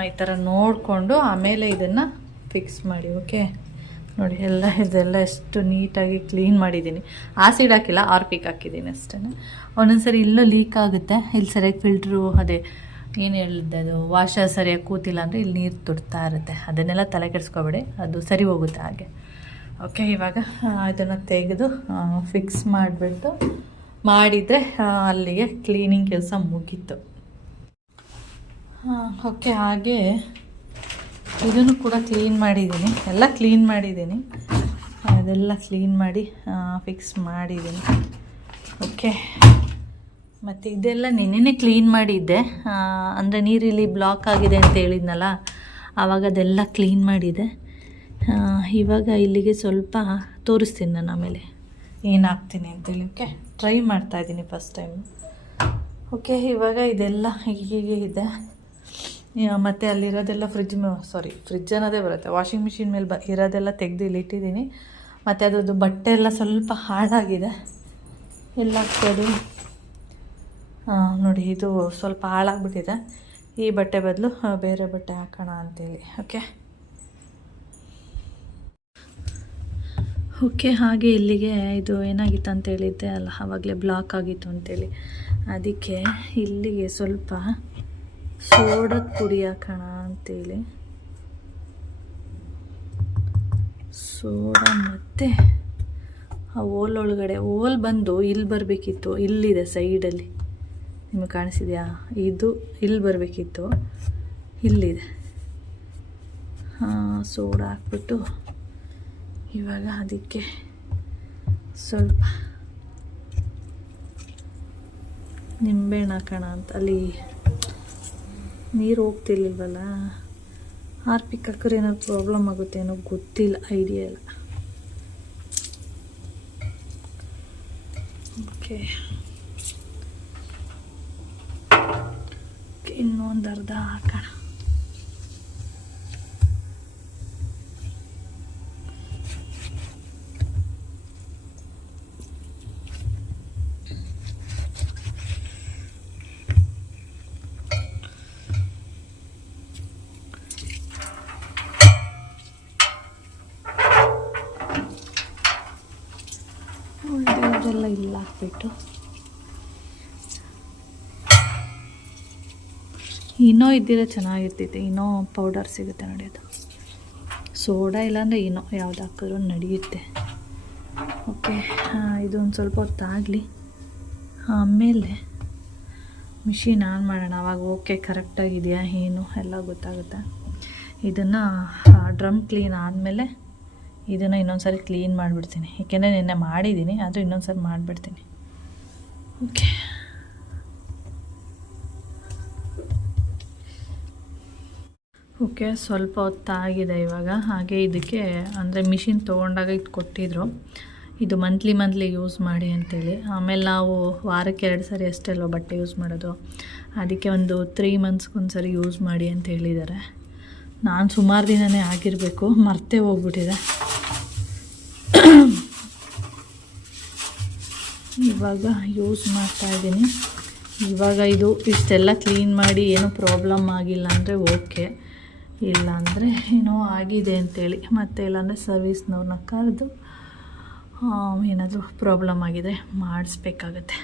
ಈ ಥರ ನೋಡಿಕೊಂಡು ಆಮೇಲೆ ಇದನ್ನು ಫಿಕ್ಸ್ ಮಾಡಿ. ಓಕೆ, ನೋಡಿ ಇದೆಲ್ಲ ಎಷ್ಟು ನೀಟಾಗಿ ಕ್ಲೀನ್ ಮಾಡಿದ್ದೀನಿ. ಆಸಿಡ್ ಹಾಕಿಲ್ಲ, ಆರ್ಪಿಕ್ ಹಾಕಿದ್ದೀನಿ ಅಷ್ಟೇ. ಒಂದೊಂದ್ಸರಿ ಇಲ್ಲೂ ಲೀಕ್ ಆಗುತ್ತೆ, ಇಲ್ಲಿ ಸರಿಯಾಗಿ ಫಿಲ್ಟ್ರು ಅದೇ ಏನು ಹೇಳಿದ್ದೆ ಅದು ವಾಷರ್ ಸರಿಯಾಗಿ ಕೂತಿಲ್ಲ ಅಂದರೆ ಇಲ್ಲಿ ನೀರು ತುಡ್ತಾ ಇರುತ್ತೆ. ಅದನ್ನೆಲ್ಲ ತಲೆ ಕೆಡಿಸ್ಕೊಬೇಡಿ, ಅದು ಸರಿ ಹೋಗುತ್ತೆ ಹಾಗೆ. ಓಕೆ, ಇವಾಗ ಇದನ್ನು ತೆಗೆದು ಫಿಕ್ಸ್ ಮಾಡಿಬಿಟ್ಟು ಮಾಡಿದರೆ ಅಲ್ಲಿಗೆ ಕ್ಲೀನಿಂಗ್ ಕೆಲಸ ಮುಗೀತು. ಓಕೆ, ಹಾಗೆ ಇದನ್ನು ಕೂಡ ಕ್ಲೀನ್ ಮಾಡಿದ್ದೀನಿ, ಎಲ್ಲ ಕ್ಲೀನ್ ಮಾಡಿದ್ದೀನಿ. ಅದೆಲ್ಲ ಕ್ಲೀನ್ ಮಾಡಿ ಫಿಕ್ಸ್ ಮಾಡಿದ್ದೀನಿ. ಓಕೆ, ಮತ್ತು ಇದೆಲ್ಲ ನೆನ್ನೆನೇ ಕ್ಲೀನ್ ಮಾಡಿದ್ದೆ, ಅಂದರೆ ನೀರಿಲ್ಲಿ ಬ್ಲಾಕ್ ಆಗಿದೆ ಅಂತ ಹೇಳಿದ್ನಲ್ಲ, ಆವಾಗ ಅದೆಲ್ಲ ಕ್ಲೀನ್ ಮಾಡಿದೆ. ಇವಾಗ ಇಲ್ಲಿಗೆ ಸ್ವಲ್ಪ ತೋರಿಸ್ತೀನಿ ನಾನು ಆಮೇಲೆ ಏನು ಹಾಕ್ತೀನಿ ಅಂತೇಳಿ. ಓಕೆ, ಟ್ರೈ ಮಾಡ್ತಾಯಿದ್ದೀನಿ ಫಸ್ಟ್ ಟೈಮ್. ಓಕೆ, ಇವಾಗ ಇದೆಲ್ಲ ಹೀಗೆ ಇದೆ. ಮತ್ತು ಅಲ್ಲಿರೋದೆಲ್ಲ ಫ್ರಿಜ್ ಅನ್ನೋದೇ ಬರುತ್ತೆ, ವಾಷಿಂಗ್ ಮಿಷಿನ್ ಮೇಲೆ ಇರೋದೆಲ್ಲ ತೆಗೆದು ಇಲ್ಲಿ ಇಟ್ಟಿದ್ದೀನಿ. ಮತ್ತು ಅದರದ್ದು ಬಟ್ಟೆ ಎಲ್ಲ ಸ್ವಲ್ಪ ಹಾಳಾಗಿದೆ. ಎಲ್ಲ ಹಾಕ್ಬೋದು ನೋಡಿ, ಇದು ಸ್ವಲ್ಪ ಹಾಳಾಗ್ಬಿಟ್ಟಿದೆ. ಈ ಬಟ್ಟೆ ಬದಲು ಬೇರೆ ಬಟ್ಟೆ ಹಾಕೋಣ ಅಂತೇಳಿ. ಓಕೆ, ಹಾಗೆ ಇಲ್ಲಿಗೆ ಇದು ಏನಾಗಿತ್ತು ಅಂತ ಹೇಳಿದ್ದೆ ಅಲ್ಲ, ಆವಾಗಲೇ ಬ್ಲಾಕ್ ಆಗಿತ್ತು ಅಂತೇಳಿ. ಅದಕ್ಕೆ ಇಲ್ಲಿಗೆ ಸ್ವಲ್ಪ ಸೋಡದ ಪುಡಿ ಹಾಕೋಣ ಅಂತೇಳಿ. ಸೋಡಾ ಮತ್ತು ಆ ಒಳಗಡೆ ಬಂದು ಇಲ್ಲಿ ಬರಬೇಕಿತ್ತು, ಇಲ್ಲಿದೆ ಸೈಡಲ್ಲಿ, ನಿಮಗೆ ಕಾಣಿಸಿದೆಯಾ? ಇದು ಇಲ್ಲಿ ಬರಬೇಕಿತ್ತು, ಇಲ್ಲಿದೆ. ಸೋಡಾ ಹಾಕ್ಬಿಟ್ಟು ಇವಾಗ ಅದಕ್ಕೆ ಸ್ವಲ್ಪ ನಿಂಬೆಹಣ್ಣು ಹಾಕೋಣ ಅಂತ. ಅಲ್ಲಿ ನೀರು ಹೋಗ್ತಿರ್ಲಿಲ್ವಲ್ಲ, ಹಾರ್ಪಿಕ್ ಹಾಕಿದ್ರೆ ಏನಾದ್ರು ಪ್ರಾಬ್ಲಮ್ ಆಗುತ್ತೆ ಏನೋ ಗೊತ್ತಿಲ್ಲ, ಐಡಿಯಾ ಇಲ್ಲ. ಓಕೆ, ಇನ್ನೊಂದು ಅರ್ಧ ಹಾಕೋಣ. ಉಳಿದೆಲ್ಲ ಇಲ್ಲ ಹಾಕ್ಬಿಟ್ಟು ಇನೋ ಇದ್ದಿರೋ ಚೆನ್ನಾಗಿರ್ತೈತೆ. ಇನೋ ಪೌಡರ್ ಸಿಗುತ್ತೆ ನೋಡಿ, ಅದು ಸೋಡಾ ಇಲ್ಲಾಂದರೆ ಇನೋ ಯಾವ್ದು ಹಾಕಿದ್ರೂ ನಡೆಯುತ್ತೆ. ಓಕೆ, ಇದೊಂದು ಸ್ವಲ್ಪ ಹೊತ್ತಾಗಲಿ, ಆಮೇಲೆ ಮಿಷಿನ್ ಆನ್ ಮಾಡೋಣ. ಆವಾಗ ಓಕೆ ಕರೆಕ್ಟಾಗಿದೆಯಾ ಏನು ಎಲ್ಲ ಗೊತ್ತಾಗುತ್ತೆ. ಇದನ್ನು ಡ್ರಮ್ ಕ್ಲೀನ್ ಆದಮೇಲೆ ಇದನ್ನು ಇನ್ನೊಂದು ಸಾರಿ ಕ್ಲೀನ್ ಮಾಡಿಬಿಡ್ತೀನಿ, ಏಕೆಂದರೆ ನಿನ್ನೆ ಮಾಡಿದ್ದೀನಿ, ಆದರೂ ಇನ್ನೊಂದು ಸಾರಿ ಮಾಡಿಬಿಡ್ತೀನಿ. ಓಕೆ, ಸ್ವಲ್ಪ ಹೊತ್ತಾಗಿದೆ ಇವಾಗ. ಹಾಗೆ ಇದಕ್ಕೆ ಅಂದರೆ ಮಿಷಿನ್ ತೊಗೊಂಡಾಗ ಇದು ಕೊಟ್ಟಿದ್ರು, ಇದು ಮಂತ್ಲಿ ಯೂಸ್ ಮಾಡಿ ಅಂತೇಳಿ. ಆಮೇಲೆ ನಾವು ವಾರಕ್ಕೆ 2 ಸರಿ ಅಷ್ಟೇ ಅಲ್ವ ಬಟ್ಟೆ ಯೂಸ್ ಮಾಡೋದು, ಅದಕ್ಕೆ ಒಂದು 3 ಮಂತ್ಸ್ಗೊಂದು ಸರಿ ಯೂಸ್ ಮಾಡಿ ಅಂತ ಹೇಳಿದ್ದಾರೆ. ನಾನು ಸುಮಾರು ದಿನವೇ ಆಗಿರಬೇಕು, ಮರ್ತೇ ಹೋಗ್ಬಿಟ್ಟಿದೆ. ಇವಾಗ ಯೂಸ್ ಮಾಡ್ತಾಯಿದ್ದೀನಿ. ಇವಾಗ ಇದು ಇಷ್ಟೆಲ್ಲ ಕ್ಲೀನ್ ಮಾಡಿ ಏನೂ ಪ್ರಾಬ್ಲಮ್ ಆಗಿಲ್ಲ ಅಂದರೆ ಓಕೆ, ಇಲ್ಲಾಂದರೆ ಏನೋ ಆಗಿದೆ ಅಂತೇಳಿ ಮತ್ತೆ ಇಲ್ಲಾಂದರೆ ಸರ್ವಿಸ್ನವ್ರನ್ನ ಕರೆದು ಏನಾದರೂ ಪ್ರಾಬ್ಲಮ್ ಆಗಿದೆ ಮಾಡಿಸ್ಬೇಕಾಗತ್ತೆ.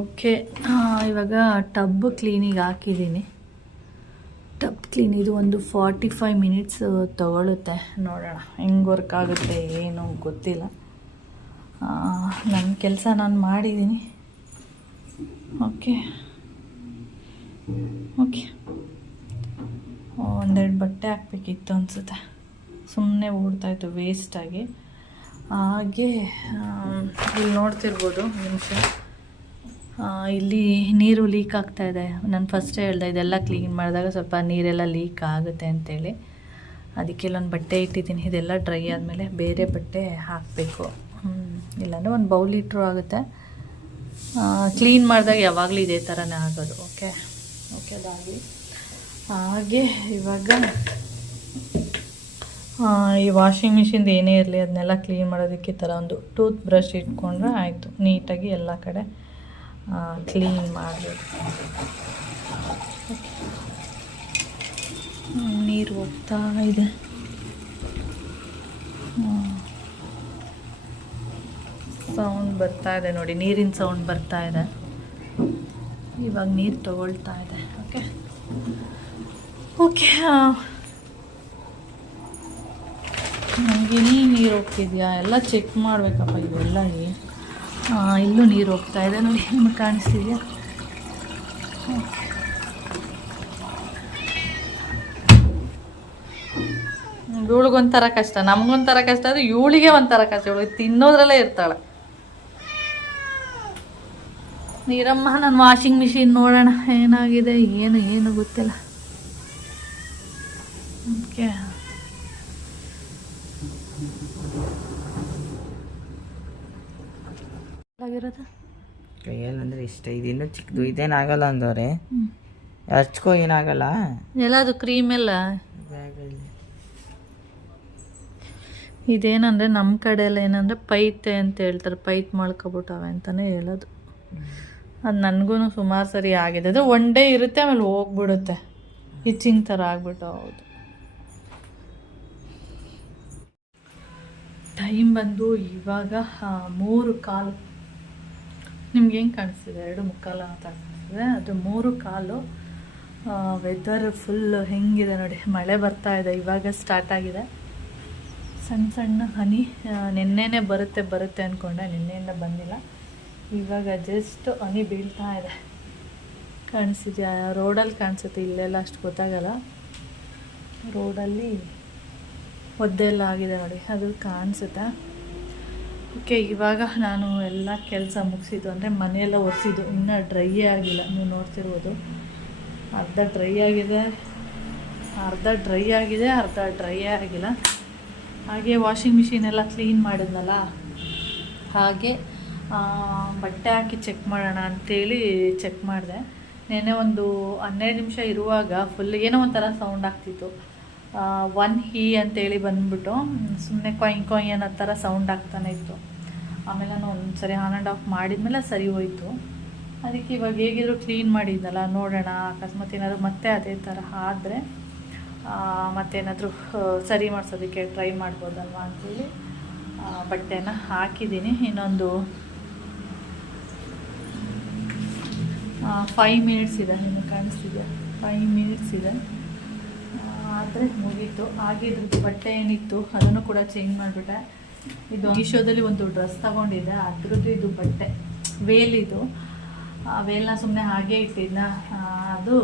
ಓಕೆ, ಇವಾಗ ಟಬ್ ಕ್ಲೀನಿಗೆ ಹಾಕಿದ್ದೀನಿ. ಟಬ್ ಕ್ಲೀನ್ ಇದು ಒಂದು 45 ಮಿನಿಟ್ಸ್ ತಗೊಳುತ್ತೆ. ನೋಡೋಣ ಹೆಂಗೆ ವರ್ಕ್ ಆಗುತ್ತೆ ಏನು ಗೊತ್ತಿಲ್ಲ. ನನ್ನ ಕೆಲಸ ನಾನು ಮಾಡಿದ್ದೀನಿ. ಓಕೆ, ಒಂದೆರಡು ಬಟ್ಟೆ ಹಾಕಬೇಕಿತ್ತು ಅನಿಸುತ್ತೆ, ಸುಮ್ಮನೆ ಓಡ್ತಾಯಿತ್ತು ವೇಸ್ಟಾಗಿ. ಹಾಗೆ ಇಲ್ಲಿ ನೋಡ್ತಿರ್ಬೋದು ನಿಮಿಷ, ಇಲ್ಲಿ ನೀರು ಲೀಕ್ ಆಗ್ತಾಯಿದೆ. ನಾನು ಫಸ್ಟೇ ಹೇಳ್ದೆ ಇದೆಲ್ಲ ಕ್ಲೀನ್ ಮಾಡಿದಾಗ ಸ್ವಲ್ಪ ನೀರೆಲ್ಲ ಲೀಕ್ ಆಗುತ್ತೆ ಅಂತೇಳಿ. ಅದಕ್ಕೆ ಇಲ್ಲೊಂದು ಬಟ್ಟೆ ಇಟ್ಟಿದ್ದೀನಿ, ಇದೆಲ್ಲ ಡ್ರೈ ಆದಮೇಲೆ ಬೇರೆ ಬಟ್ಟೆ ಹಾಕಬೇಕು. ಇಲ್ಲಾಂದರೆ ಒಂದು ಬೌಲ್ ಇಟ್ಟರು ಆಗುತ್ತೆ. ಕ್ಲೀನ್ ಮಾಡಿದಾಗ ಯಾವಾಗಲೂ ಇದೇ ಥರನೇ ಆಗೋದು. ಓಕೆ ಅದಾಗಲಿ. ಹಾಗೆ ಇವಾಗ ಈ ವಾಷಿಂಗ್ ಮಿಷಿನ್ದು ಏನೇ ಇರಲಿ ಅದನ್ನೆಲ್ಲ ಕ್ಲೀನ್ ಮಾಡೋದಕ್ಕೆ ಈ ಥರ ಒಂದು ಟೂತ್ ಬ್ರಷ್ ಇಟ್ಕೊಂಡ್ರೆ ಆಯಿತು, ನೀಟಾಗಿ ಎಲ್ಲ ಕಡೆ ಕ್ಲೀನ್ ಮಾಡಬೇಕು. ನೀರು ಹೋಗ್ತಾ ಇದೆ. ಸೌಂಡ್ ಬರ್ತಾ ಇದೆ ನೋಡಿ, ನೀರಿನ ಸೌಂಡ್ ಬರ್ತಾ ಇದೆ. ಇವಾಗ ನೀರು ತಗೊಳ್ತಾ ಇದೆ. ಓಕೆ ಓಕೆ ನನಗೆ ನೀರು ಹೋಗ್ತಿದ್ಯಾ ಎಲ್ಲ ಚೆಕ್ ಮಾಡಬೇಕಪ್ಪ ಇವೆಲ್ಲ. ಇಲ್ಲೂ ನೀರು ಹೋಗ್ತಾ ಇದೆ ನೋಡಿ, ನಿಮಗೆ ಕಾಣಿಸ್ತಿದೆಯಾ? ಇವಳಿಗೊಂಥರ ಕಷ್ಟ, ನಮಗೊಂಥರ ಕಷ್ಟ, ಅದು ಇವಳಿಗೆ ಒಂಥರ ಕಷ್ಟ. ಇವಳಿಗೆ ತಿನ್ನೋದ್ರಲ್ಲೇ ಇರ್ತಾಳೆ. ನೀರಮ್ಮ, ನಾನು ವಾಷಿಂಗ್ ಮಿಷಿನ್ ನೋಡೋಣ ಏನಾಗಿದೆ ಏನು ಗೊತ್ತಿಲ್ಲ. ಓಕೆ ಆಗಿರೋದು ಕೈಯಲ್ಲಂದ್ರೆ ಇಷ್ಟ. ಇದಿನ್ನೂ ಚಿಕ್ಕದು, ಇದೇನಾಗಲ್ಲ ಅಂದವ್ರೆ. ಹಚ್ಕೋ, ಏನಾಗಲ್ಲ. ಎಲ್ಲದು ಕ್ರೀಮ್ ಎಲ್ಲ ಇದೇನಂದರೆ ನಮ್ಮ ಕಡೆ ಎಲ್ಲ ಏನಂದರೆ ಪೈತೆ ಅಂತ ಹೇಳ್ತಾರೆ. ಪೈತ್ ಮಾಡ್ಕೊಬಿಟ್ಟವೆ ಅಂತಲೇ ಹೇಳೋದು. ಅದು ನನಗೂ ಸುಮಾರು ಸರಿ ಆಗಿದೆ. ಅದು ಒನ್ ಡೇ ಇರುತ್ತೆ, ಆಮೇಲೆ ಹೋಗ್ಬಿಡುತ್ತೆ, ಇಚ್ಚಿಂಗ್ ಥರ ಆಗ್ಬಿಟ್ಟು. ಹೌದು, ಟೈಮ್ ಬಂದು ಇವಾಗ 3:15. ನಿಮ್ಗೆ ಹೆಂಗೆ ಕಾಣಿಸ್ತಿದೆ? 2:15 ಅಂತ ಕಾಣಿಸ್ತಿದೆ. ಅದು 3:15. ವೆದರ್ ಫುಲ್ ಹೆಂಗಿದೆ ನೋಡಿ, ಮಳೆ ಬರ್ತಾ ಇದೆ. ಇವಾಗ ಸ್ಟಾರ್ಟ್ ಆಗಿದೆ. ಸಣ್ಣ ಸಣ್ಣ ಹನಿ. ನಿನ್ನೆನೇ ಬರುತ್ತೆ ಅಂದ್ಕೊಂಡೆ, ನಿನ್ನೆಯಿಂದ ಬಂದಿಲ್ಲ. ಇವಾಗ ಜಸ್ಟ್ ಹನಿ ಬೀಳ್ತಾ ಇದೆ. ಕಾಣಿಸ್ತಿದ್ಯಾ? ರೋಡಲ್ಲಿ ಕಾಣಿಸುತ್ತೆ, ಇಲ್ಲೆಲ್ಲ ಅಷ್ಟು ಗೊತ್ತಾಗಲ್ಲ. ರೋಡಲ್ಲಿ ಒದ್ದೆಲ್ಲ ಆಗಿದೆ ನೋಡಿ, ಅದು ಕಾಣಿಸುತ್ತೆ. ಓಕೆ, ಇವಾಗ ನಾನು ಎಲ್ಲ ಕೆಲಸ ಮುಗಿಸಿದ್ದು, ಅಂದರೆ ಮನೆಯೆಲ್ಲ ಒರೆಸಿದ್ದು. ಇನ್ನೂ ಡ್ರೈಯೇ ಆಗಿಲ್ಲ, ನೀವು ನೋಡ್ತಿರ್ಬೋದು. ಅರ್ಧ ಡ್ರೈ ಆಗಿದೆ, ಅರ್ಧ ಡ್ರೈಯೇ ಆಗಿಲ್ಲ. ಹಾಗೆ ವಾಷಿಂಗ್ ಮಿಷಿನ್ ಎಲ್ಲ ಕ್ಲೀನ್ ಮಾಡಿದ್ನಲ್ಲ, ಹಾಗೆ ಬಟ್ಟೆ ಹಾಕಿ ಚೆಕ್ ಮಾಡೋಣ ಅಂಥೇಳಿ ಚೆಕ್ ಮಾಡಿದೆ. ನೆನ್ನೆ ಒಂದು 12 ನಿಮಿಷ ಇರುವಾಗ ಫುಲ್ ಏನೋ ಒಂಥರ ಸೌಂಡ್ ಆಗ್ತಿತ್ತು. 1 ಹೀ ಅಂತೇಳಿ ಬಂದ್ಬಿಟ್ಟು ಸುಮ್ಮನೆ ಕೊಯ್ ಅನ್ನೋ ಥರ ಸೌಂಡ್ ಆಗ್ತಾನೆ ಇತ್ತು. ಆಮೇಲೆ ನಾನು ಒಂದು ಸರಿ ಆನ್ ಆ್ಯಂಡ್ ಆಫ್ ಮಾಡಿದ್ಮೇಲೆ ಸರಿ ಹೋಯಿತು. ಅದಕ್ಕೆ ಇವಾಗ ಹೇಗಿದ್ರು ಕ್ಲೀನ್ ಮಾಡಿದ್ನಲ್ಲ, ನೋಡೋಣ ಅಕಸ್ಮಾತ್ ಏನಾದರೂ ಮತ್ತೆ ಅದೇ ಥರ ಆದರೆ ಮತ್ತೇನಾದರೂ ಸರಿ ಮಾಡಿಸೋದಕ್ಕೆ ಟ್ರೈ ಮಾಡ್ಬೋದಲ್ವ ಅಂಥೇಳಿ ಬಟ್ಟೆನ ಹಾಕಿದ್ದೀನಿ. ಇನ್ನೊಂದು 5 ಮಿನಿಟ್ಸ್ ಇದೆ, ನಿಮಗೆ ಕಾಣಿಸ್ತಿದೆ. 5 ಮಿನಿಟ್ಸ್ ಇದೆ, ಆದರೆ ಮುಗೀತು. ಆಗಿದ್ರದ್ದು ಬಟ್ಟೆ ಏನಿತ್ತು ಅದನ್ನು ಕೂಡ ಚೇಂಜ್ ಮಾಡಿಬಿಟ್ಟೆ. ಇದು ಮೀಶೋದಲ್ಲಿ ಒಂದು ಡ್ರೆಸ್ ತೊಗೊಂಡಿದ್ದೆ, ಅದ್ರದ್ದು ಇದು ಬಟ್ಟೆ ವೇಲಿದು. ಆ ವೇಲ್ನ ಸುಮ್ಮನೆ ಹಾಗೆ ಇಟ್ಟಿದ್ನ, ಅದು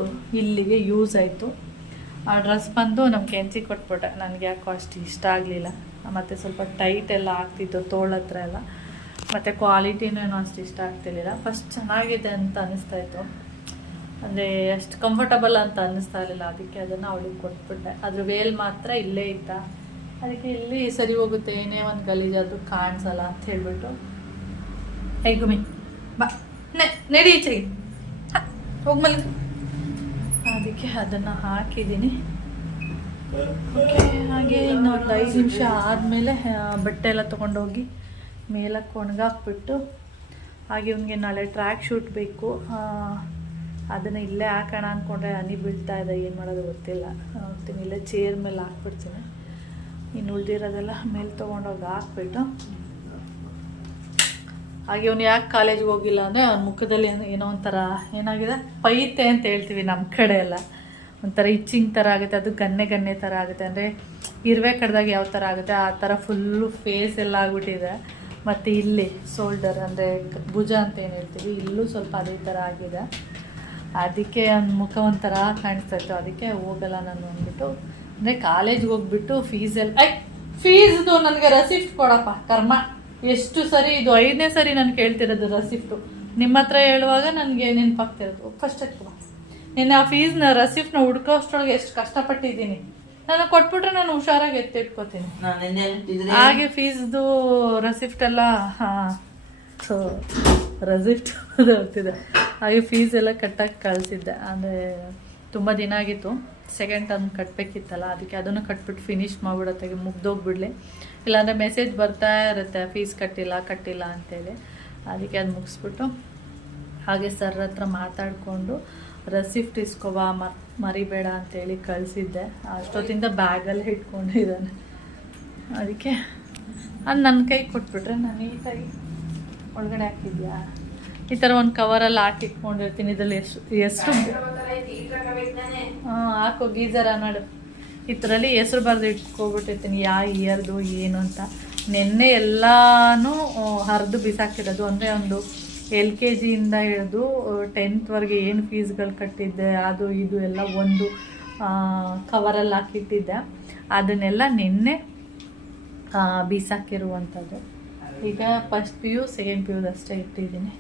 ಇಲ್ಲಿಗೆ ಯೂಸ್ ಆಯಿತು. ಆ ಡ್ರೆಸ್ ಬಂದು ನಮ್ಮ ಕೆಂಚಿ ಕೊಟ್ಬಿಟ್ಟೆ. ನನಗೆ ಯಾಕೋ ಅಷ್ಟು ಇಷ್ಟ ಆಗಲಿಲ್ಲ. ಮತ್ತು ಸ್ವಲ್ಪ ಟೈಟ್ ಎಲ್ಲ ಆಗ್ತಿತ್ತು ತೋಳ ಹತ್ರ ಎಲ್ಲ, ಮತ್ತು ಕ್ವಾಲಿಟಿನೂ ಏನೋ ಅಷ್ಟು ಇಷ್ಟ ಆಗ್ತಿರ್ಲಿಲ್ಲ. ಫಸ್ಟ್ ಚೆನ್ನಾಗಿದೆ ಅಂತ ಅನ್ನಿಸ್ತಾಯಿತ್ತು, ಅಂದರೆ ಅಷ್ಟು ಕಂಫರ್ಟಬಲ್ ಅಂತ ಅನ್ನಿಸ್ತಾ ಇರಲಿಲ್ಲ. ಅದಕ್ಕೆ ಅದನ್ನು ಅವಳಿಗೆ ಕೊಟ್ಬಿಟ್ಟೆ. ಅದ್ರ ವೇಲ್ ಮಾತ್ರ ಇಲ್ಲೇ ಇತ್ತ, ಅದಕ್ಕೆ ಇಲ್ಲಿ ಸರಿ ಹೋಗುತ್ತೆ, ಏನೇ ಒಂದು ಗಲೀಜಾದರೂ ಕಾಣಿಸಲ್ಲ ಅಂತ ಹೇಳ್ಬಿಟ್ಟು. ಗುಮಿ ಬಾ, ನಡಿ ಈಚೆಗೆ ಹೋಗ್ಮಲ್ಲ. ಅದಕ್ಕೆ ಅದನ್ನು ಹಾಕಿದ್ದೀನಿ. ಓಕೆ, ಹಾಗೆ ಇನ್ನೊಂದು 5 ನಿಮಿಷ ಆದಮೇಲೆ ಬಟ್ಟೆ ಎಲ್ಲ ತೊಗೊಂಡೋಗಿ ಮೇಲಕ್ಕೆ ಒಣಗಾಕ್ಬಿಟ್ಟು, ಹಾಗೆ ಅವನಿಗೆ ನಾಳೆ ಟ್ರ್ಯಾಕ್ ಶೂಟ್ ಬೇಕು. ಅದನ್ನು ಇಲ್ಲೇ ಹಾಕೋಣ ಅಂದ್ಕೊಂಡ್ರೆ ಹನಿ ಬೀಳ್ತಾ ಇದೆ, ಏನು ಮಾಡೋದು ಗೊತ್ತಿಲ್ಲ. ನೋಡ್ತೀನಿ, ಇಲ್ಲೇ ಚೇರ್ ಮೇಲೆ ಹಾಕ್ಬಿಡ್ತೀನಿ. ಇನ್ನು ಉಳಿದಿರೋದೆಲ್ಲ ಮೇಲೆ ತೊಗೊಂಡೋಗಿ ಹಾಕ್ಬಿಟ್ಟು, ಹಾಗೆ ಅವ್ನು ಯಾಕೆ ಕಾಲೇಜ್ಗೆ ಹೋಗಿಲ್ಲ ಅಂದರೆ ಅವ್ನ ಮುಖದಲ್ಲಿ ಏನೋ ಒಂಥರ ಏನಾಗಿದೆ, ಪೈತೆ ಅಂತ ಹೇಳ್ತೀವಿ ನಮ್ಮ ಕಡೆ ಎಲ್ಲ, ಒಂಥರ ಇಚ್ಚಿಂಗ್ ಥರ ಆಗುತ್ತೆ. ಅದು ಗನ್ನೆ ಥರ ಆಗುತ್ತೆ, ಅಂದರೆ ಇರುವೆ ಕಡ್ದಾಗ ಯಾವ ಥರ ಆಗುತ್ತೆ ಆ ಥರ ಫುಲ್ಲು ಫೇಸ್ ಎಲ್ಲ ಆಗಿಬಿಟ್ಟಿದೆ. ಮತ್ತು ಇಲ್ಲಿ ಶೋಲ್ಡರ್ ಅಂದರೆ ಭುಜ ಅಂತ ಏನು ಹೇಳ್ತೀವಿ, ಇಲ್ಲೂ ಸ್ವಲ್ಪ ಅದೇ ಥರ ಆಗಿದೆ. ಅದಕ್ಕೆ ಅವ್ನ ಮುಖ ಒಂಥರ ಕಾಣಿಸ್ತಾ ಇತ್ತು. ಅದಕ್ಕೆ ಹೋಗಲ್ಲ ನಾನು ಅಂದ್ಬಿಟ್ಟು, ಅಂದರೆ ಕಾಲೇಜ್ಗೆ ಹೋಗ್ಬಿಟ್ಟು ಫೀಸ್ದು ನನಗೆ ರಸೀಫ್ಟ್ ಕೊಡಪ್ಪ ಕರ್ಮ. ಎಷ್ಟು ಸರಿ ಇದು 5ನೇ ಸರಿ ನಾನು ಕೇಳ್ತಿರೋದು ರಸೀಫ್ಟು. ನಿಮ್ಮ ಹತ್ರ ಹೇಳುವಾಗ ನನಗೆ ನೆನಪಾಗ್ತಿರೋದು. ಫಸ್ಟ್ ಹಚ್ಕೊ, ನಿನ್ನೆ ಆ ಫೀಸ್ನ ರಸೀಫ್ಟ್ನ ಹುಡ್ಕೋಷ್ಟ್ರೊಳಗೆ ಎಷ್ಟು ಕಷ್ಟಪಟ್ಟಿದ್ದೀನಿ. ನಾನು ಕೊಟ್ಬಿಟ್ರೆ ನಾನು ಹುಷಾರಾಗಿ ಎತ್ತಿಟ್ಕೋತೀನಿ. ಹಾಗೆ ಫೀಸ್ದು ರಸಿಫ್ಟ್ ಎಲ್ಲ ರಸಿಫ್ಟ್ ಬರ್ತಿದೆ. ಹಾಗೆ ಫೀಸ್ ಎಲ್ಲ ಕಟ್ಟಕ್ಕೆ ಕಳಿಸಿದ್ದೆ. ಅಂದರೆ ತುಂಬ ದಿನ ಆಗಿತ್ತು, ಸೆಕೆಂಡ್ ಟರ್ಮ್ ಕಟ್ಟಬೇಕಿತ್ತಲ್ಲ, ಅದಕ್ಕೆ ಅದನ್ನು ಕಟ್ಬಿಟ್ಟು ಫಿನಿಶ್ ಮಾಡಿಬಿಡತ್ತೆ, ಮುಗ್ದೋಗ್ಬಿಡ್ಲಿ. ಇಲ್ಲಾಂದರೆ ಮೆಸೇಜ್ ಬರ್ತಾ ಇರುತ್ತೆ ಫೀಸ್ ಕಟ್ಟಿಲ್ಲ ಅಂತೇಳಿ. ಅದಕ್ಕೆ ಅದು ಮುಗಿಸ್ಬಿಟ್ಟು ಹಾಗೆ ಸರ್ ಹತ್ರ ಮಾತಾಡಿಕೊಂಡು ರೆಸಿಪ್ಟ್ ಇಸ್ಕೊವಾ ಮರಿಬೇಡ ಅಂತೇಳಿ ಕಳಿಸಿದ್ದೆ. ಅಷ್ಟೊತ್ತಿಂದ ಬ್ಯಾಗಲ್ಲಿ ಇಟ್ಕೊಂಡಿದ್ದಾನೆ. ಅದಕ್ಕೆ ಅದು ನನ್ನ ಕೈ ಕೊಟ್ಬಿಟ್ರೆ ನಾನು ನೀಟಾಗಿ ಒಳಗಡೆ ಹಾಕಿದ್ಯಾ ಈ ಥರ ಒಂದು ಕವರಲ್ಲಿ ಹಾಕಿ ಇಟ್ಕೊಂಡಿರ್ತೀನಿ. ಇದರಲ್ಲಿ ಎಷ್ಟು ಹಾಕೋ ಗೀಜರ್ ಅನ್ನೋದು ಈ ಥರಲ್ಲಿ ಹೆಸ್ರು ಬರೆದು ಇಟ್ಕೊಬಿಟ್ಟಿರ್ತೀನಿ ಯಾವ ಇಯರ್ದು ಏನು ಅಂತ. ನೆನ್ನೆ ಎಲ್ಲನೂ ಹರಿದು ಬಿಸಾಕಿರೋದು. ಅಂದರೆ ಒಂದು LKGಯಿಂದ ಹಿಡಿದು 10th ಏನು ಫೀಸ್ಗಳು ಕಟ್ಟಿದ್ದೆ ಅದು ಇದು ಎಲ್ಲ ಒಂದು ಕವರಲ್ಲಿ ಹಾಕಿಟ್ಟಿದ್ದೆ. ಅದನ್ನೆಲ್ಲ ನಿನ್ನೆ ಬೀಸಾಕಿರುವಂಥದ್ದು. ಈಗ ಫಸ್ಟ್ PU ಸೆಕೆಂಡ್ PU ಅಷ್ಟೇ ಇಟ್ಟಿದ್ದೀನಿ.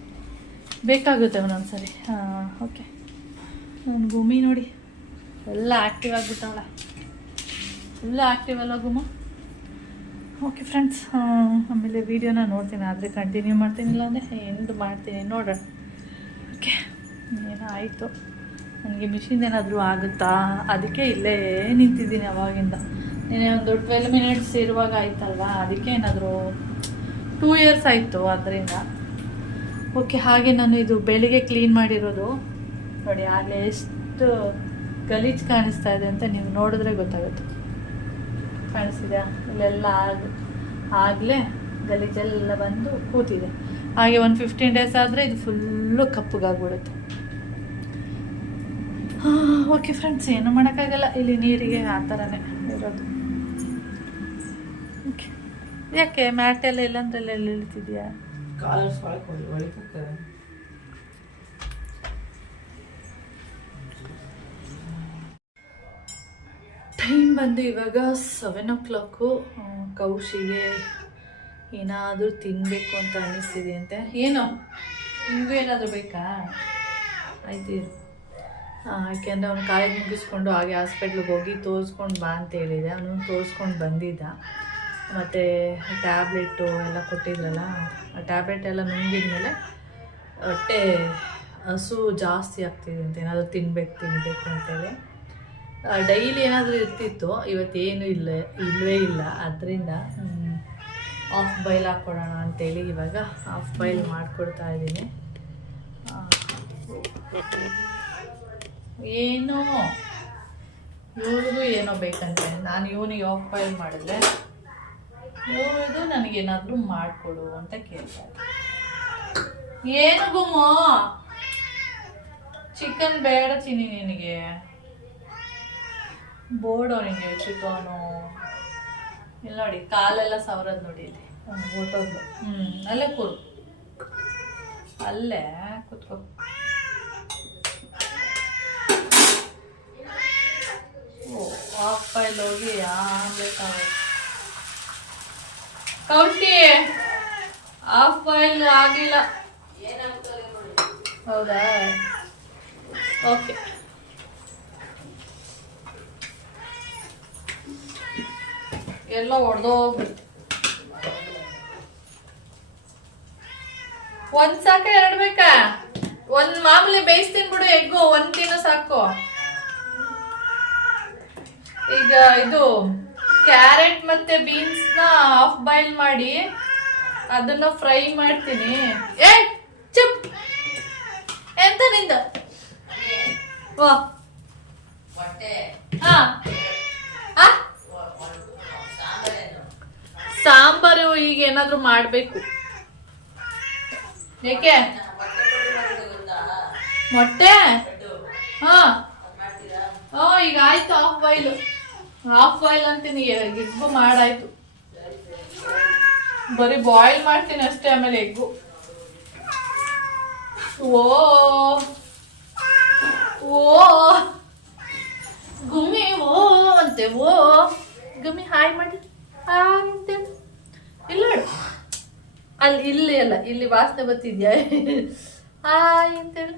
ಬೇಕಾಗುತ್ತೆ ಒಂದೊಂದ್ಸರಿ. ಓಕೆ, ನನ್ನ ಭೂಮಿ ನೋಡಿ ಎಲ್ಲ ಆ್ಯಕ್ಟಿವ್ ಆಗಿಬಿಟ್ಟವಳ. ಎಲ್ಲ ಆ್ಯಕ್ಟಿವ್ ಅಲ್ಲ ಗುಮ್ಮ. ಓಕೆ ಫ್ರೆಂಡ್ಸ್, ಆಮೇಲೆ ವೀಡಿಯೋನ ನೋಡ್ತೀನಿ. ಆದರೆ ಕಂಟಿನ್ಯೂ ಮಾಡ್ತೀನಿ, ಇಲ್ಲಾಂದರೆ ಎಂಡ್ ಮಾಡ್ತೀನಿ, ನೋಡೋಣ. ಓಕೆ, ಏನೋ ಆಯಿತು. ನನಗೆ ಮಿಷಿನ್ ಏನಾದರೂ ಆಗುತ್ತಾ ಅದಕ್ಕೆ ಇಲ್ಲೇ ನಿಂತಿದ್ದೀನಿ ಅವಾಗಿಂದ. ನೀನೇ ಒಂದು 12 minutes ಇರುವಾಗ ಆಯ್ತಲ್ವಾ, ಅದಕ್ಕೆ ಏನಾದರೂ 2 years ಆಯಿತು ಅದರಿಂದ. ಓಕೆ, ಹಾಗೆ ನಾನು ಇದು ಬೆಳಿಗ್ಗೆ ಕ್ಲೀನ್ ಮಾಡಿರೋದು ನೋಡಿ. ಆಗಲೇ ಎಷ್ಟು ಗಲೀಜು ಕಾಣಿಸ್ತಾ ಇದೆ ಅಂತ ನೀವು ನೋಡಿದ್ರೆ ಗೊತ್ತಾಗುತ್ತೆ. ಕಾಣಿಸ್ತಿದೆ ಇಲ್ಲೆಲ್ಲ ಆಗಲೇ ಗಲೀಜೆಲ್ಲ ಬಂದು ಕೂತಿದೆ. ಹಾಗೆ ಒಂದು 15 days ಆದರೆ ಇದು ಫುಲ್ಲು ಕಪ್ಪಗಾಗ್ಬಿಡುತ್ತೆ. ಓಕೆ ಫ್ರೆಂಡ್ಸ್, ಏನು ಮಾಡೋಕ್ಕಾಗಲ್ಲ, ಇಲ್ಲಿ ನೀರಿಗೆ ಆ ಥರನೇ ಇರೋದು. ಓಕೆ, ಯಾಕೆ ಮ್ಯಾಟೆಲ್ಲ ಇಲ್ಲಂದ್ರೆಲ್ಲ ಎಲ್ಲಿ ಇಳ್ತಿದ್ಯಾ? ಟೈಮ್ ಬಂದು ಇವಾಗ 7 o'clock. ಕೌಶಿಗೆ ಏನಾದರೂ ತಿನ್ನಬೇಕು ಅಂತ ಅನ್ನಿಸ್ತಿದೆ ಅಂತೆ. ಏನು ನಿಮಗೂ ಏನಾದರೂ ಬೇಕಾ? ಆಯ್ತು, ಯಾಕೆಂದರೆ ಅವನು ಕಾಲೇಜ್ ಮುಗಿಸ್ಕೊಂಡು ಹಾಗೆ ಹಾಸ್ಪಿಟ್ಲಿಗೆ ಹೋಗಿ ತೋರಿಸ್ಕೊಂಡು ಬಾ ಅಂತ ಹೇಳಿದೆ. ಅವನು ತೋರಿಸ್ಕೊಂಡು ಬಂದಿದ್ದ. ಮತ್ತು ಟ್ಯಾಬ್ಲೆಟು ಎಲ್ಲ ಕೊಟ್ಟಿದ್ರಲ್ಲ, ಆ ಟ್ಯಾಬ್ಲೆಟ್ ಎಲ್ಲ ನುಂಗಿದ್ಮೇಲೆ ಹೊಟ್ಟೆ ಹಸು ಜಾಸ್ತಿ ಆಗ್ತಿದೆ ಅಂತ. ಏನಾದರೂ ತಿನ್ನಬೇಕು ಅಂತೇಳಿ ಡೈಲಿ ಏನಾದರೂ ಇರ್ತಿತ್ತು, ಇವತ್ತೇನು ಇಲ್ಲವೇ ಇಲ್ಲ. ಅದರಿಂದ ಆಫ್ ಬಾಯ್ಲ್ ಹಾಕ್ಕೊಡೋಣ ಅಂತೇಳಿ ಇವಾಗ ಆಫ್ ಬಾಯ್ಲ್ ಮಾಡಿಕೊಡ್ತಾ ಇದ್ದೀನಿ. ಏನೋ ಇವ್ರಿಗೂ ಏನೋ ಬೇಕಂತೆ. ನಾನು ಇವನಿಗೆ ಆಫ್ ಬಾಯ್ಲ್ ಮಾಡಿದ್ರೆ ಇವ್ರದು ನನಗೇನಾದರೂ ಮಾಡಿಕೊಡು ಅಂತ ಕೇಳ್ತಾರೆ. ಏನು ಗುಮ್ಮೋ, ಚಿಕನ್ ಬೇಡ ಚಿನ್ನಿ ನಿನಗೆ. ಬೋರ್ಡೋ ನಿನಗೆ ಚಿಕನು. ಇಲ್ಲಿ ನೋಡಿ ಕಾಲೆಲ್ಲ ಸವರದ್ ನೋಡಿ, ಇಲ್ಲಿ ಊಟದ್ದು. ಅಲ್ಲೇ ಕೂರು, ಅಲ್ಲೇ ಕೂತ್ಕೋ. ಆಫ್ ಬಾಯ್ಲ್ ಹೋಗಿ ಬೇಕಾಗ ಕೌಟಿ ಆಫ್ ಬಾಯ್ಲ್ ಆಗಿಲ್ಲ. ಹೌದಾ? ಓಕೆ, ಎಲ್ಲ ಹೊಡೆದೋಗ್ಬಿಡ್ತು. ಒಂದ್ ಸಾಕ ಎರಡು ಬೇಕಾ? ಒಂದ್ ಮಾಮೂಲಿ ಬೇಯಿಸ್ತೀನಿ ಬಿಡು, ಎಗ್ಗು ಒಂದ್ ತಿನ್ನು ಸಾಕು. ಈಗ ಇದು ಕ್ಯಾರೆಟ್ ಮತ್ತೆ ಬೀನ್ಸ್ ನ ಆಫ್ ಬಾಯ್ಲ್ ಮಾಡಿ ಅದನ್ನ ಫ್ರೈ ಮಾಡ್ತೀನಿ. ಏ ಚುಪ್, ಎಂತ ನಿಂದ? ಸಾಂಬಾರು ಈಗ ಏನಾದ್ರು ಮಾಡ್ಬೇಕು. ಏಕೆ? ಮೊಟ್ಟೆ? ಈಗ ಆಯ್ತು ಆಫ್ ಬಾಯ್ಲ್ ಅಂತೀನಿ. ಎಗ್ಗು ಮಾಡಾಯ್ತು, ಬರೀ ಬಾಯ್ಲ್ ಮಾಡ್ತೀನಿ ಅಷ್ಟೇ. ಆಮೇಲೆ ಎಗ್ಗು. ಓ ಗುಮ್ಮಿ ಓ ಅಂತೆ. ಓ ಗುಮ್ಮಿ ಹಾಯ್ ಮಾಡಿ, ಹಾಯ್ ಅಂತೇಳಿ. ಇಲ್ಲ ಅಲ್ಲಿ ಇಲ್ಲಿ ಅಲ್ಲ, ಇಲ್ಲಿ ವಾಸನೆ ಬರ್ತಿದ್ಯಾ? ಹಾಯ್ ಅಂತೇಳಿ.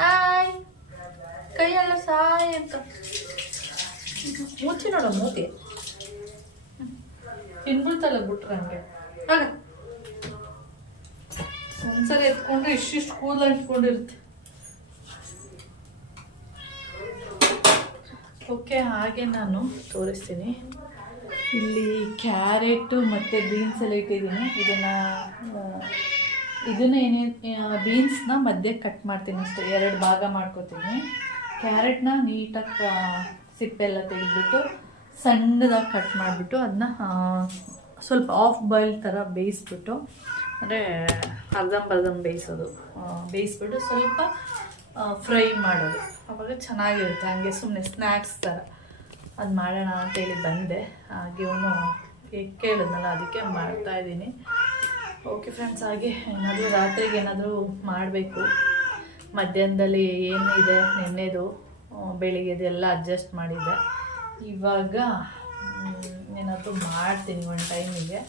ಹಾಯ್, ಕೈಯೆಲ್ಲ ಸಾಯ್ ಅಂತ ಮುಚ್ಚಿ ನೋಡ ಮೂತಿ. ತಿನ್ಬಿಡ್ತಲ್ಲ ಬಿಟ್ರೆ ಹಂಗೆ. ಆಗ ಒಂದ್ಸರಿ ಎತ್ಕೊಂಡ್ರೆ ಇಷ್ಟಿಷ್ಟು ಕೂದಲು ಅಂಟ್ಕೊಂಡಿರುತ್ತೆ. ಓಕೆ, ಹಾಗೆ ನಾನು ತೋರಿಸ್ತೀನಿ. ಇಲ್ಲಿ ಕ್ಯಾರೆಟು ಮತ್ತು ಬೀನ್ಸ್ ಎಲ್ಲ ಇಟ್ಟಿದ್ದೀನಿ. ಇದನ್ನು ಇದನ್ನ ಬೀನ್ಸ್ನ ಮಧ್ಯೆ ಕಟ್ ಮಾಡ್ತೀನಿ ಅಷ್ಟೇ, 2 ಭಾಗ ಮಾಡ್ಕೊತೀನಿ. ಕ್ಯಾರೆಟ್ನ ನೀಟಾಗಿ ಸಿಪ್ಪೆಲ್ಲ ತೆಗೆದ್ಬಿಟ್ಟು ಸಣ್ಣದಾಗಿ ಕಟ್ ಮಾಡಿಬಿಟ್ಟು ಅದನ್ನ ಸ್ವಲ್ಪ ಆಫ್ ಬಾಯ್ಲ್ ಥರ ಬೇಯಿಸ್ಬಿಟ್ಟು, ಅಂದರೆ ಅರ್ಧಂಬರ್ಧ ಬೇಯಿಸ್ಬಿಟ್ಟು ಸ್ವಲ್ಪ ಫ್ರೈ ಮಾಡೋದು. ಅವಾಗ ಚೆನ್ನಾಗಿರುತ್ತೆ. ಹಾಗೆ ಸುಮ್ಮನೆ ಸ್ನ್ಯಾಕ್ಸ್ ಥರ ಅದು ಮಾಡೋಣ ಅಂತೇಳಿ ಬಂದೆ. ಹಾಗೆ ಇವನು ಕೇಳಿದ್ನಲ್ಲ, ಅದಕ್ಕೆ ಮಾಡ್ತಾಯಿದ್ದೀನಿ. ಓಕೆ ಫ್ರೆಂಡ್ಸ್, ಹಾಗೆ ಏನಾದರೂ ರಾತ್ರಿಗೆ ಏನಾದರೂ ಮಾಡಬೇಕು. ಮಧ್ಯಾಹ್ನದಲ್ಲಿ ಏನಿದೆ ನೆನ್ನೆದು ಬೆಳಿಗ್ಗೆದೆಲ್ಲ ಅಡ್ಜಸ್ಟ್ ಮಾಡಿದ್ದೆ. ಇವಾಗ ಏನಾದರೂ ಮಾಡ್ತೀನಿ ಒಂದು ಟೈಮಿಗೆ.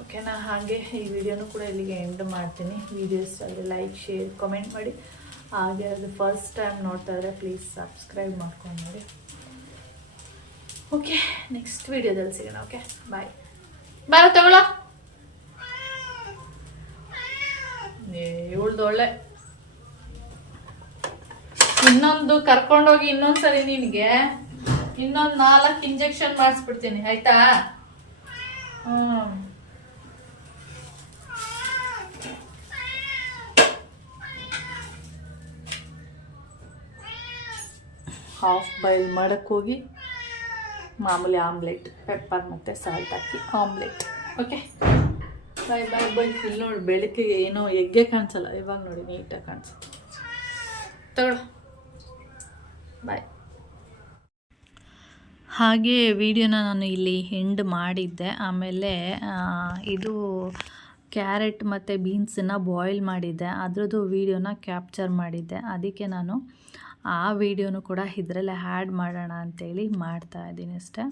ಓಕೆನಾ? ಹಾಗೆ ಈ ವಿಡಿಯೋನೂ ಕೂಡ ಇಲ್ಲಿಗೆ ಎಂಡ್ ಮಾಡ್ತೀನಿ. ವಿಡಿಯೋಸ್ ಅಲ್ಲಿ ಲೈಕ್, ಶೇರ್, ಕಮೆಂಟ್ ಮಾಡಿ. ಹಾಗೆ ಅದು ಫಸ್ಟ್ ಟೈಮ್ ನೋಡ್ತಾ ಇದ್ದರೆ ಪ್ಲೀಸ್ ಸಬ್ಸ್ಕ್ರೈಬ್ ಮಾಡ್ಕೊಂಡು ನೋಡಿ. ಓಕೆ, ನೆಕ್ಸ್ಟ್ ವಿಡಿಯೋದಲ್ಲಿ ಸಿಗೋಣ. ಓಕೆ, ಬಾಯ್. ಬಾರ ತಗೊಳ್ಳೋ. ಇವಳ್ದೊಳ್ಳೆ ಇನ್ನೊಂದು ಕರ್ಕೊಂಡೋಗಿ ಇನ್ನೊಂದ್ಸರಿ ನಿನಗೆ ಇನ್ನೊಂದು 4 ಇಂಜೆಕ್ಷನ್ ಮಾಡಿಸ್ಬಿಡ್ತೀನಿ, ಆಯ್ತಾ? ಹಾಫ್ ಬಾಯ್ಲ್ ಮಾಡೋಕ್ಕೋಗಿ ಮಾಮೂಲಿ ಆಮ್ಲೆಟ್, ಪೆಪ್ಪರ್ ಮತ್ತು ಸಾಲ್ಟ್ ಹಾಕಿ ಆಮ್ಲೆಟ್. ಓಕೆ, ಬಾಯ್ ಬಾಯ್ ಬಾಯ್. ಇಲ್ಲಿ ನೋಡಿ, ಬೆಳಕಿಗೆ ಏನೋ ಎಗ್ಗೆ ಕಾಣಿಸಲ್ಲ, ಇವಾಗ ನೋಡಿ ನೀಟಾಗಿ ಕಾಣಿಸುತ್ತೆ. ತಗೊಳ್ಳೋ, ಬಾಯ್. ಹಾಗೆ ವಿಡಿಯೋನ ನಾನು ಇಲ್ಲಿ ಎಂಡ್ ಮಾಡಿದ್ದೆ. ಆಮೇಲೆ ಇದು ಕ್ಯಾರೆಟ್ ಮತ್ತು ಬೀನ್ಸನ್ನು ಬಾಯ್ಲ್ ಮಾಡಿದ್ದೆ, ಅದರದ್ದು ವೀಡಿಯೋನ ಕ್ಯಾಪ್ಚರ್ ಮಾಡಿದ್ದೆ. ಅದಕ್ಕೆ ನಾನು ಆ ವಿಡಿಯೋನು ಕೂಡ ಇದರಲ್ಲೇ ಆ್ಯಡ್ ಮಾಡೋಣ ಅಂಥೇಳಿ ಮಾಡ್ತಾಯಿದ್ದೀನಿ ಅಷ್ಟೇ.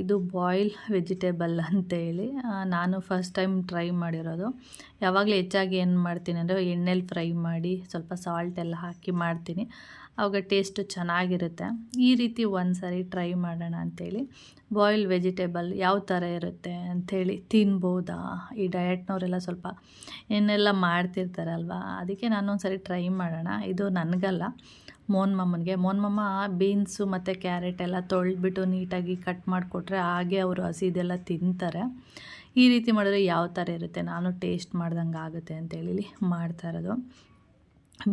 ಇದು ಬಾಯ್ಲ್ ವೆಜಿಟೇಬಲ್ ಅಂತೇಳಿ ನಾನು ಫಸ್ಟ್ ಟೈಮ್ ಟ್ರೈ ಮಾಡಿರೋದು. ಯಾವಾಗಲೂ ಹೆಚ್ಚಾಗಿ ಏನು ಮಾಡ್ತೀನಿ ಅಂದರೆ ಎಣ್ಣೆಲಿ ಫ್ರೈ ಮಾಡಿ ಸ್ವಲ್ಪ ಸಾಲ್ಟ್ ಎಲ್ಲ ಹಾಕಿ ಮಾಡ್ತೀನಿ, ಆವಾಗ ಟೇಸ್ಟು ಚೆನ್ನಾಗಿರುತ್ತೆ. ಈ ರೀತಿ ಒಂದು ಸಾರಿ ಟ್ರೈ ಮಾಡೋಣ ಅಂಥೇಳಿ. ಬಾಯ್ಲ್ ವೆಜಿಟೇಬಲ್ ಯಾವ ಥರ ಇರುತ್ತೆ ಅಂಥೇಳಿ ತಿನ್ಬೋದಾ, ಈ ಡಯಟ್ನವರೆಲ್ಲ ಸ್ವಲ್ಪ ಏನೆಲ್ಲ ಮಾಡ್ತಿರ್ತಾರಲ್ವ, ಅದಕ್ಕೆ ನಾನೊಂದು ಸಾರಿ ಟ್ರೈ ಮಾಡೋಣ. ಇದು ನನಗಲ್ಲ, ಮೋಹನ್ ಮಮ್ಮ ಬೀನ್ಸು ಮತ್ತು ಕ್ಯಾರೆಟ್ ಎಲ್ಲ ತೊಳೆದ್ಬಿಟ್ಟು ನೀಟಾಗಿ ಕಟ್ ಮಾಡಿಕೊಟ್ರೆ ಹಾಗೆ ಅವರು ಹಸಿದೆಲ್ಲ ತಿಂತಾರೆ. ಈ ರೀತಿ ಮಾಡಿದ್ರೆ ಯಾವ ಥರ ಇರುತ್ತೆ, ನಾನು ಟೇಸ್ಟ್ ಮಾಡ್ದಂಗೆ ಆಗುತ್ತೆ ಅಂತೇಳಿ ಮಾಡ್ತಾ ಇರೋದು.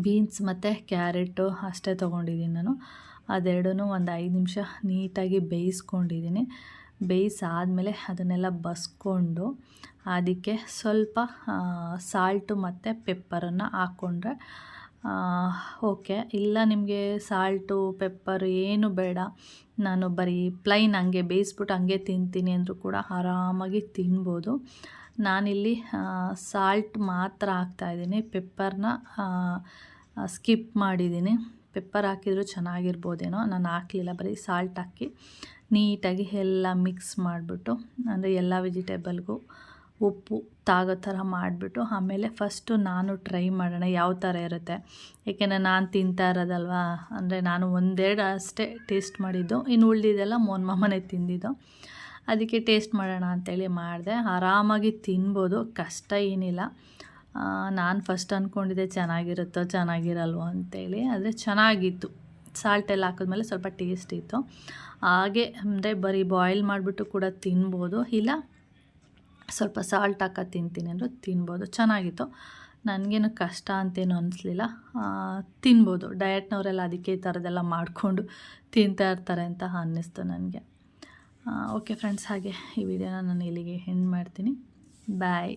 ಬೀನ್ಸ್ ಮತ್ತು ಕ್ಯಾರೆಟು ಅಷ್ಟೇ ತೊಗೊಂಡಿದ್ದೀನಿ ನಾನು. ಅದೆರಡೂ ಒಂದು 5 ನಿಮಿಷ ನೀಟಾಗಿ ಬೇಯಿಸ್ಕೊಂಡಿದ್ದೀನಿ. ಬೇಯಿಸಾದ್ಮೇಲೆ ಅದನ್ನೆಲ್ಲ ಬಸ್ಕೊಂಡು ಅದಕ್ಕೆ ಸ್ವಲ್ಪ ಸಾಲ್ಟು ಮತ್ತು ಪೆಪ್ಪರನ್ನು ಹಾಕ್ಕೊಂಡ್ರೆ ಓಕೆ. ಇಲ್ಲ ನಿಮಗೆ ಸಾಲ್ಟು ಪೆಪ್ಪರ್ ಏನು ಬೇಡ, ನಾನು ಬರೀ ಪ್ಲೈನ್ ಹಂಗೆ ಬೇಯಿಸ್ಬಿಟ್ಟು ಹಂಗೆ ತಿಂತೀನಿ ಅಂದರೂ ಕೂಡ ಆರಾಮಾಗಿ ತಿನ್ಬೋದು. ನಾನಿಲ್ಲಿ ಸಾಲ್ಟ್ ಮಾತ್ರ ಹಾಕ್ತಾಯಿದ್ದೀನಿ, ಪೆಪ್ಪರ್ನ ಸ್ಕಿಪ್ ಮಾಡಿದ್ದೀನಿ. ಪೆಪ್ಪರ್ ಹಾಕಿದರೂ ಚೆನ್ನಾಗಿರ್ಬೋದೇನೋ, ನಾನು ಹಾಕಲಿಲ್ಲ, ಬರೀ ಸಾಲ್ಟ್ ಹಾಕಿ ನೀಟಾಗಿ ಎಲ್ಲ ಮಿಕ್ಸ್ ಮಾಡಿಬಿಟ್ಟು, ಅಂದರೆ ಎಲ್ಲ ವೆಜಿಟೇಬಲ್ಗೂ ಉಪ್ಪು ತಾಗೋ ಥರ ಮಾಡಿಬಿಟ್ಟು ಆಮೇಲೆ ಫಸ್ಟು ನಾನು ಟ್ರೈ ಮಾಡೋಣ ಯಾವ ಥರ ಇರುತ್ತೆ. ಏಕೆಂದರೆ ನಾನು ತಿಂತಾ ಇರೋದಲ್ವ, ಅಂದರೆ ನಾನು 1-2 ಅಷ್ಟೇ ಟೇಸ್ಟ್ ಮಾಡಿದ್ದು, ಇನ್ನು ಉಳಿದಿದ್ದೆಲ್ಲ ಮೋಹನ್ ಮಾಮನೇ ತಿಂದಿದ್ದು. ಅದಕ್ಕೆ ಟೇಸ್ಟ್ ಮಾಡೋಣ ಅಂಥೇಳಿ ಮಾಡಿದೆ. ಆರಾಮಾಗಿ ತಿನ್ಬೋದು, ಕಷ್ಟ ಏನಿಲ್ಲ. ನಾನು ಫಸ್ಟ್ ಅಂದ್ಕೊಂಡಿದ್ದೆ ಚೆನ್ನಾಗಿರುತ್ತೋ ಚೆನ್ನಾಗಿರಲ್ವೋ ಅಂಥೇಳಿ, ಆದರೆ ಚೆನ್ನಾಗಿತ್ತು. ಸಾಲ್ಟ್ ಎಲ್ಲ ಹಾಕಿದ್ಮೇಲೆ ಸ್ವಲ್ಪ ಟೇಸ್ಟ್ ಇತ್ತು. ಹಾಗೆ ಅಂದರೆ ಬರೀ ಬಾಯ್ಲ್ ಮಾಡಿಬಿಟ್ಟು ಕೂಡ ತಿನ್ಬೋದು, ಇಲ್ಲ ಸ್ವಲ್ಪ ಸಾಲ್ಟ್ ಹಾಕೋದು ತಿಂತೀನಿ ಅಂದರೂ ತಿನ್ಬೋದು. ಚೆನ್ನಾಗಿತ್ತು, ನನಗೇನು ಕಷ್ಟ ಅಂತೇನು ಅನ್ನಿಸ್ಲಿಲ್ಲ, ತಿನ್ಬೋದು. ಡಯಟ್ನವರೆಲ್ಲ ಅದಕ್ಕೆ ಈ ಥರದ್ದೆಲ್ಲ ಮಾಡಿಕೊಂಡು ತಿಂತಾ ಇರ್ತಾರೆ ಅಂತ ಅನ್ನಿಸ್ತು ನನಗೆ. ಓಕೆ ಫ್ರೆಂಡ್ಸ್, ಹಾಗೆ ಈ ವಿಡಿಯೋನ ನಾನು ಇಲ್ಲಿಗೆ ಎಂಡ್ ಮಾಡ್ತೀನಿ. ಬಾಯ್.